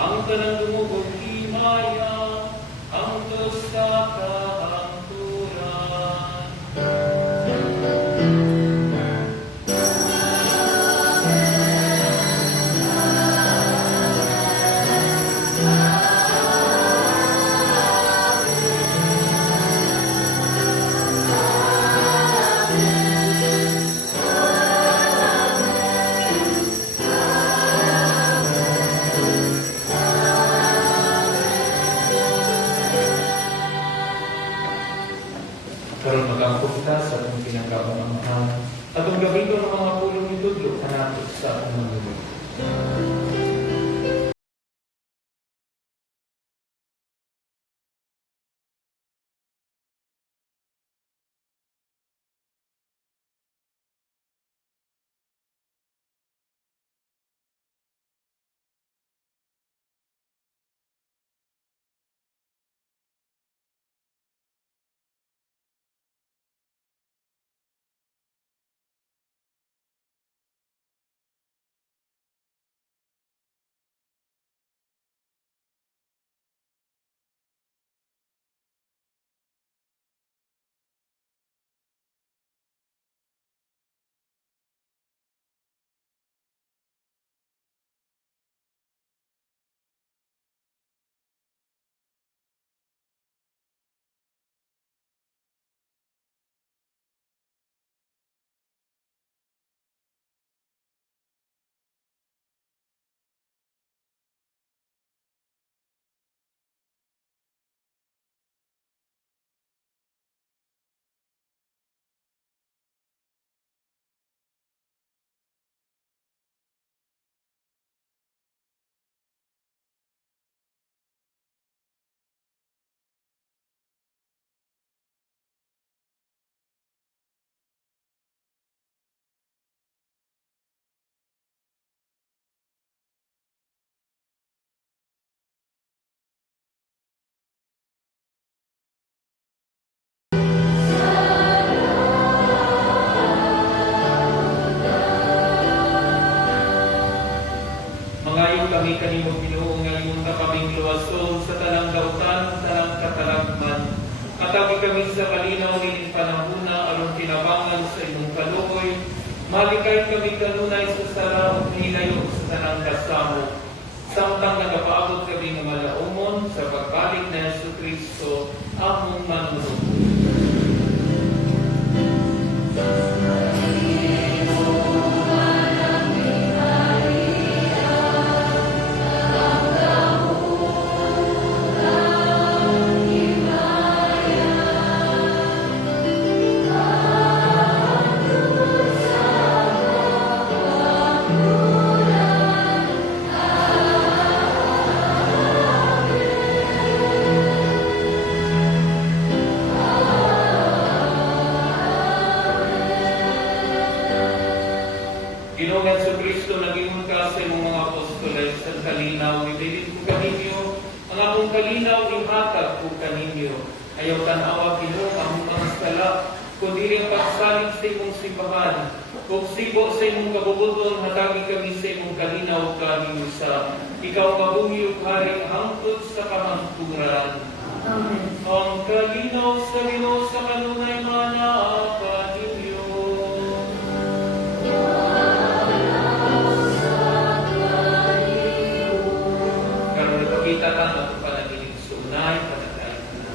ang tanang dumugong himaya, ang sa kahangturan. Karon magangkot ka sa atong pinanggamong amahan. Atong gabi ko ng mga pulong itudlo kanato sa atong mga kami kanimo Ginoo nga imong nakaming luwason sa tanang dautan, tanang katalagman. Katagi kami sa kalinaw ng panahuna aron tinabangan sa imong kaluoy. Malikay kami kanunay sa sara ug hilayo sa tanang kasamo. Samtang nagapaabot kami nga malaumon sa pagbalik na Jesucristo among manunod. Ginoong Jesucristo, naging ka sa imong mga apostoles at kalinaw, ibilit ko kaninyo, ang akong kalinaw ihatag ko kaninyo. Ayaw tanawa, Ginoong, among mga skala, kundi ang pagsalig sa imong simbahan. Kung sibo sa imong kabubuton, hatagi kami sa imong kalinaw kaninyo sa ikaw mabungi ug hari hangtod sa kamangturan. Amen. Ang kalinaw sa Ginoo sa kanunay manapa ninyo. Karon ipakita ka ng panaginip sa unay, panatay ka na.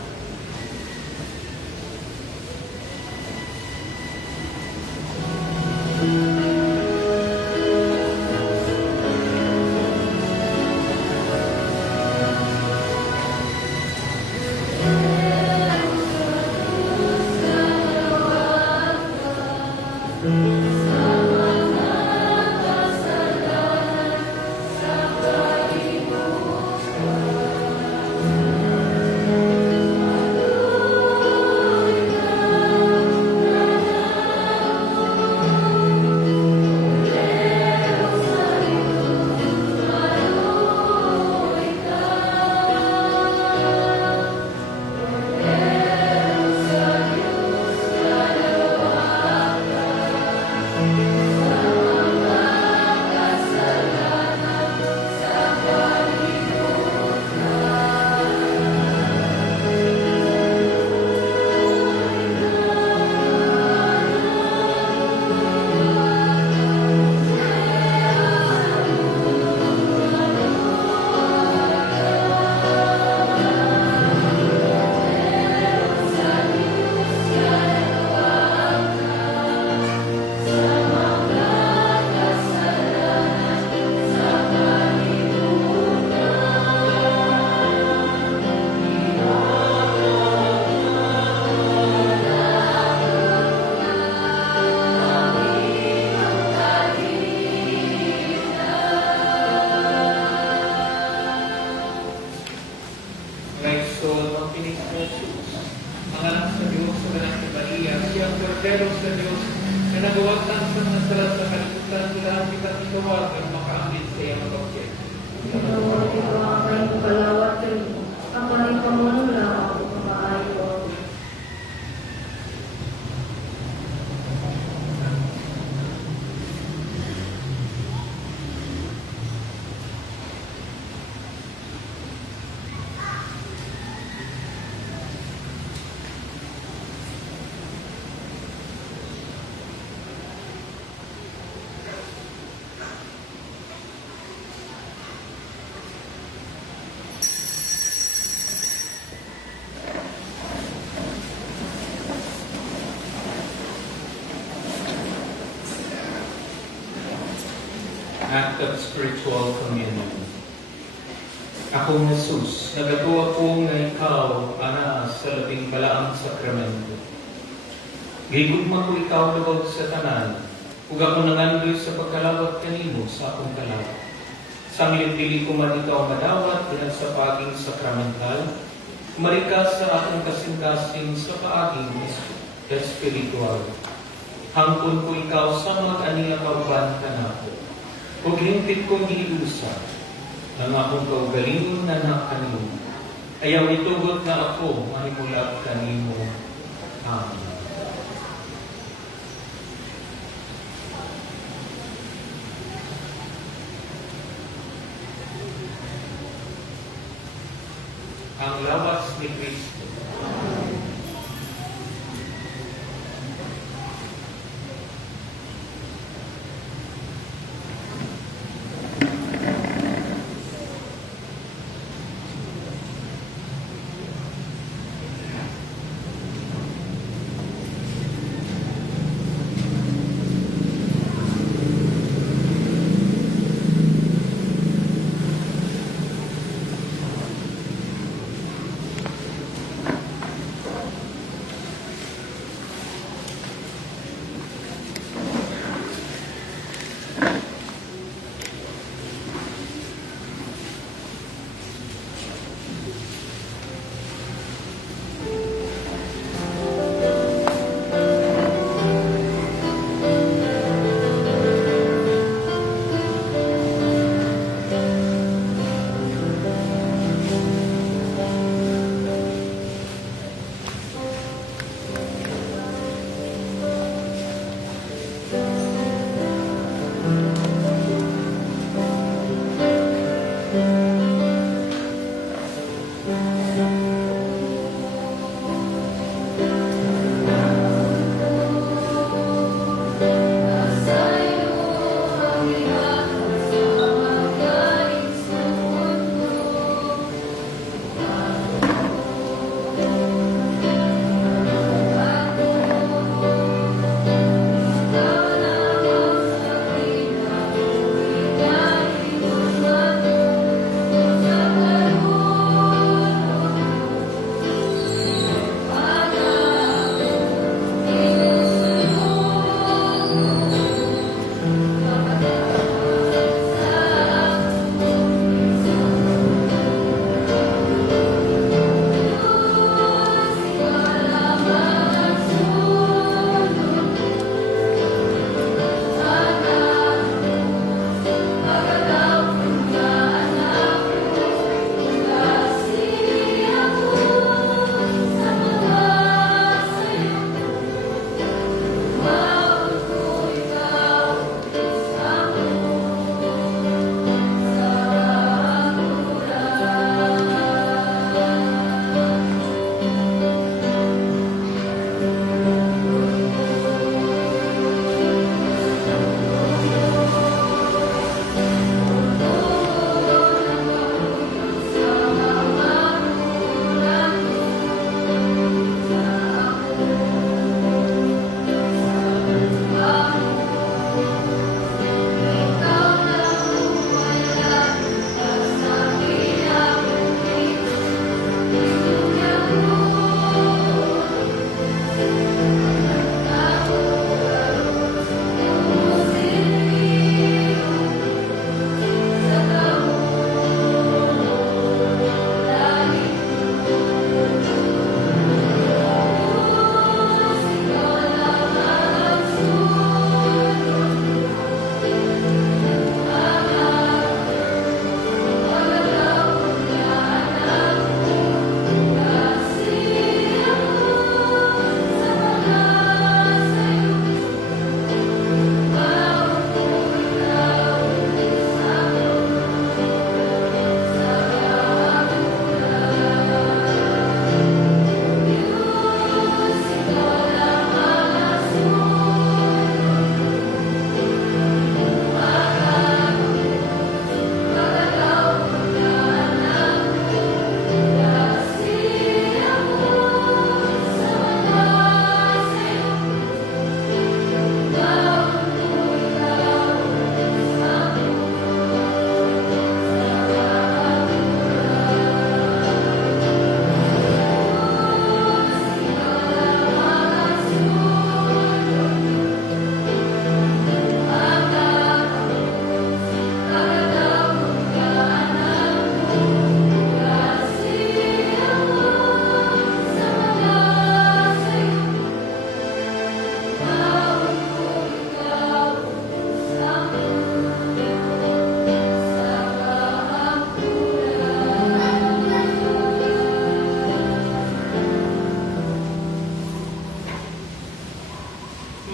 Kordero sa Diyos na nagawatan sa nasalat sa kalimutan nila ang kita itawag at makaamit sa iyang bagay. Ikaw ang aking palawat kayo. Ang kaming pamuno lang ako kumaayo. Act of Spiritual Communion. Akong Jesus, nagatuwa ko nga ikaw, ana, sa labing balaang sakramento. Gigugma ko ikaw lubog sa tanan, ug ako nangandoy sa pagkalawat kanimo sa akong kalawat. Sa pili ko man ikaw madawat dihan sa paaging sakramental, marika sa akong kasing-kasing sa paaging espiritual. Hangkon ko ikaw sa mag-anila kauban kanako. Ug hingpit kong giusa ng akong kaugalingon na nakanimo. Ayaw itugot na ako mahimulak kanimo. Amen. lawas ni Kristo.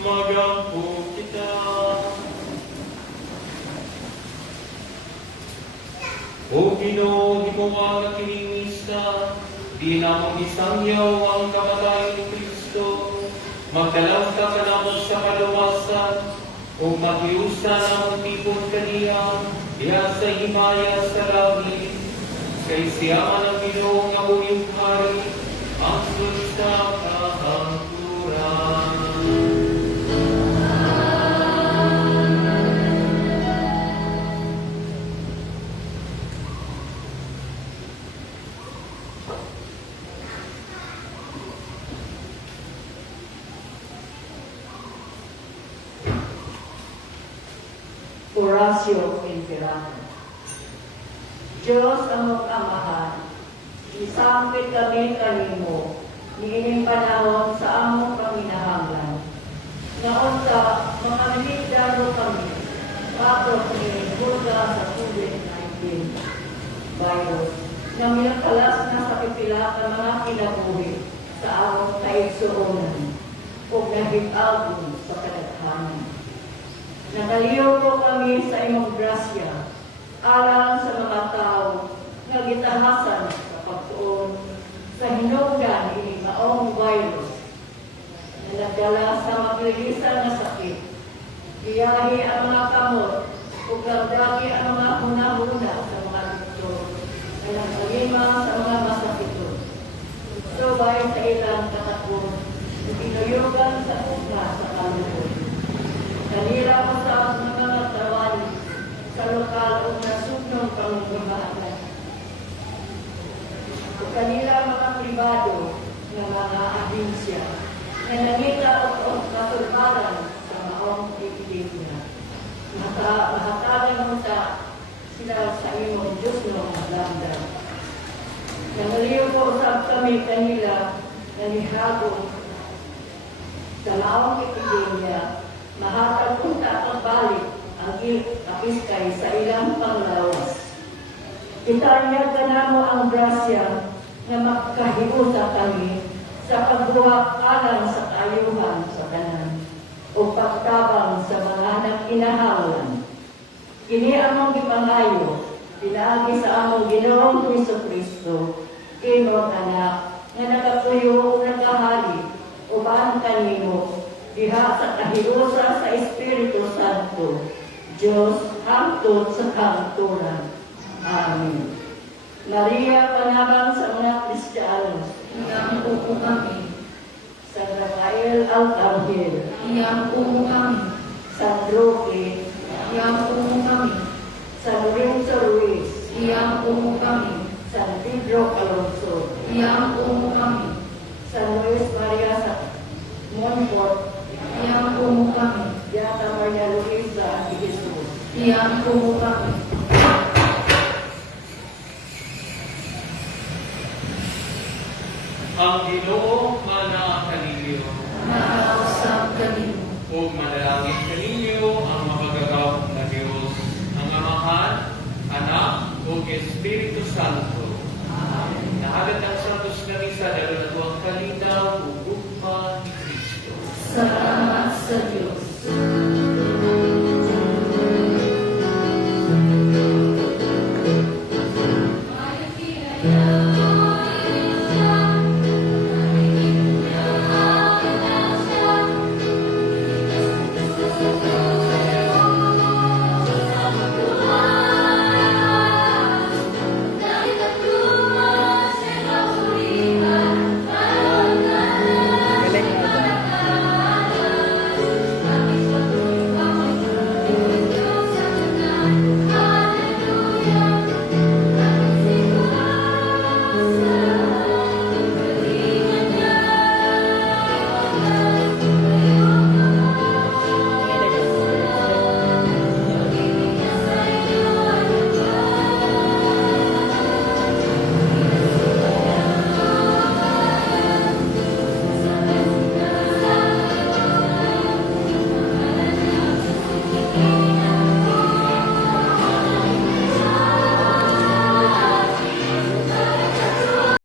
Magampo kita. O Ginoo, di mo nga nakiningis ka, di namang isangyaw ang kamatayon ni Kristo, magdalaw ka ka naman sa kaluwasan, o maghiusa namang tipon kaniya, diha sa himaya sa langit, kay siya man ang Ginoong nga uyong hari, ang sa kahangturan. Horacio Imperator. Diyos among Amahan, isangkit kami kanimo, niining panahon sa among paminahanglan. Ngaon sa mga milidaro kami, patro pinigulga sa COVID-19 virus, na minakalas na sa pipila ng mga kinabuhi sa among kaigsuonan, o naging-album sa kadaghanan. Nakaliw po kami sa imong grasya, alang sa mga tao nga gitahasan sa pagtuon sa hinungdan ini maong virus na nagdala sa maglilisan na sakit. Iyahi ang mga kamot ug labdagi ang mga hunahuna sa mga doktor na nagkalima sa mga masakito. Subay sa ilang katakot, pinuyugan sa ugma sa kalukod. Kanila mo sa mga tawali sa lokal o nasugnong pangungumahatan. O kanila mga pribado na mga ahinsya na nangita o katurbaran sa maong epidemya. Mahatagan mo sila sa imong Diyos ng lambda. Nangaliw po sa kami kanila na nihagong sa maong epidemya. Mahatag punta pagbalik ang kapiskay sa ilang panglawas. Itanyag ka na mo ang grasya na magkahiusa kami sa pagbuhak alang sa kayuhan sa tanan o pagtabang sa mga nagkinahalan. Kini among gipangayo, pinagi sa among Ginoong Jesucristo, imong anak, nga nagapuyo o nagahari, uban kanimo, diha sa kahiusa sa Espiritu Santo, Diyos hangtod sa kahangturan. Amen. Maria, panabang sa mga Kristiyanos, Iyang upo kami. San Rafael Arcangel, Iyang upo kami. San Roque, Iyang upo kami. San Lorenzo Ruiz, Iyang upo kami. San Pedro Alonso, Iyang upo kami. San Luis Maria sa Montfort, Iyang upo kami. Beata Maria Luisa de Jesus, Iyang upo kami. Ang Ginoo mana kaninyo, Nakausap kanimo. o manalangin kaninyo ang mapagagaw na Diyos, ang Amahan, Anak, o Espiritu Santo. Nahalat ang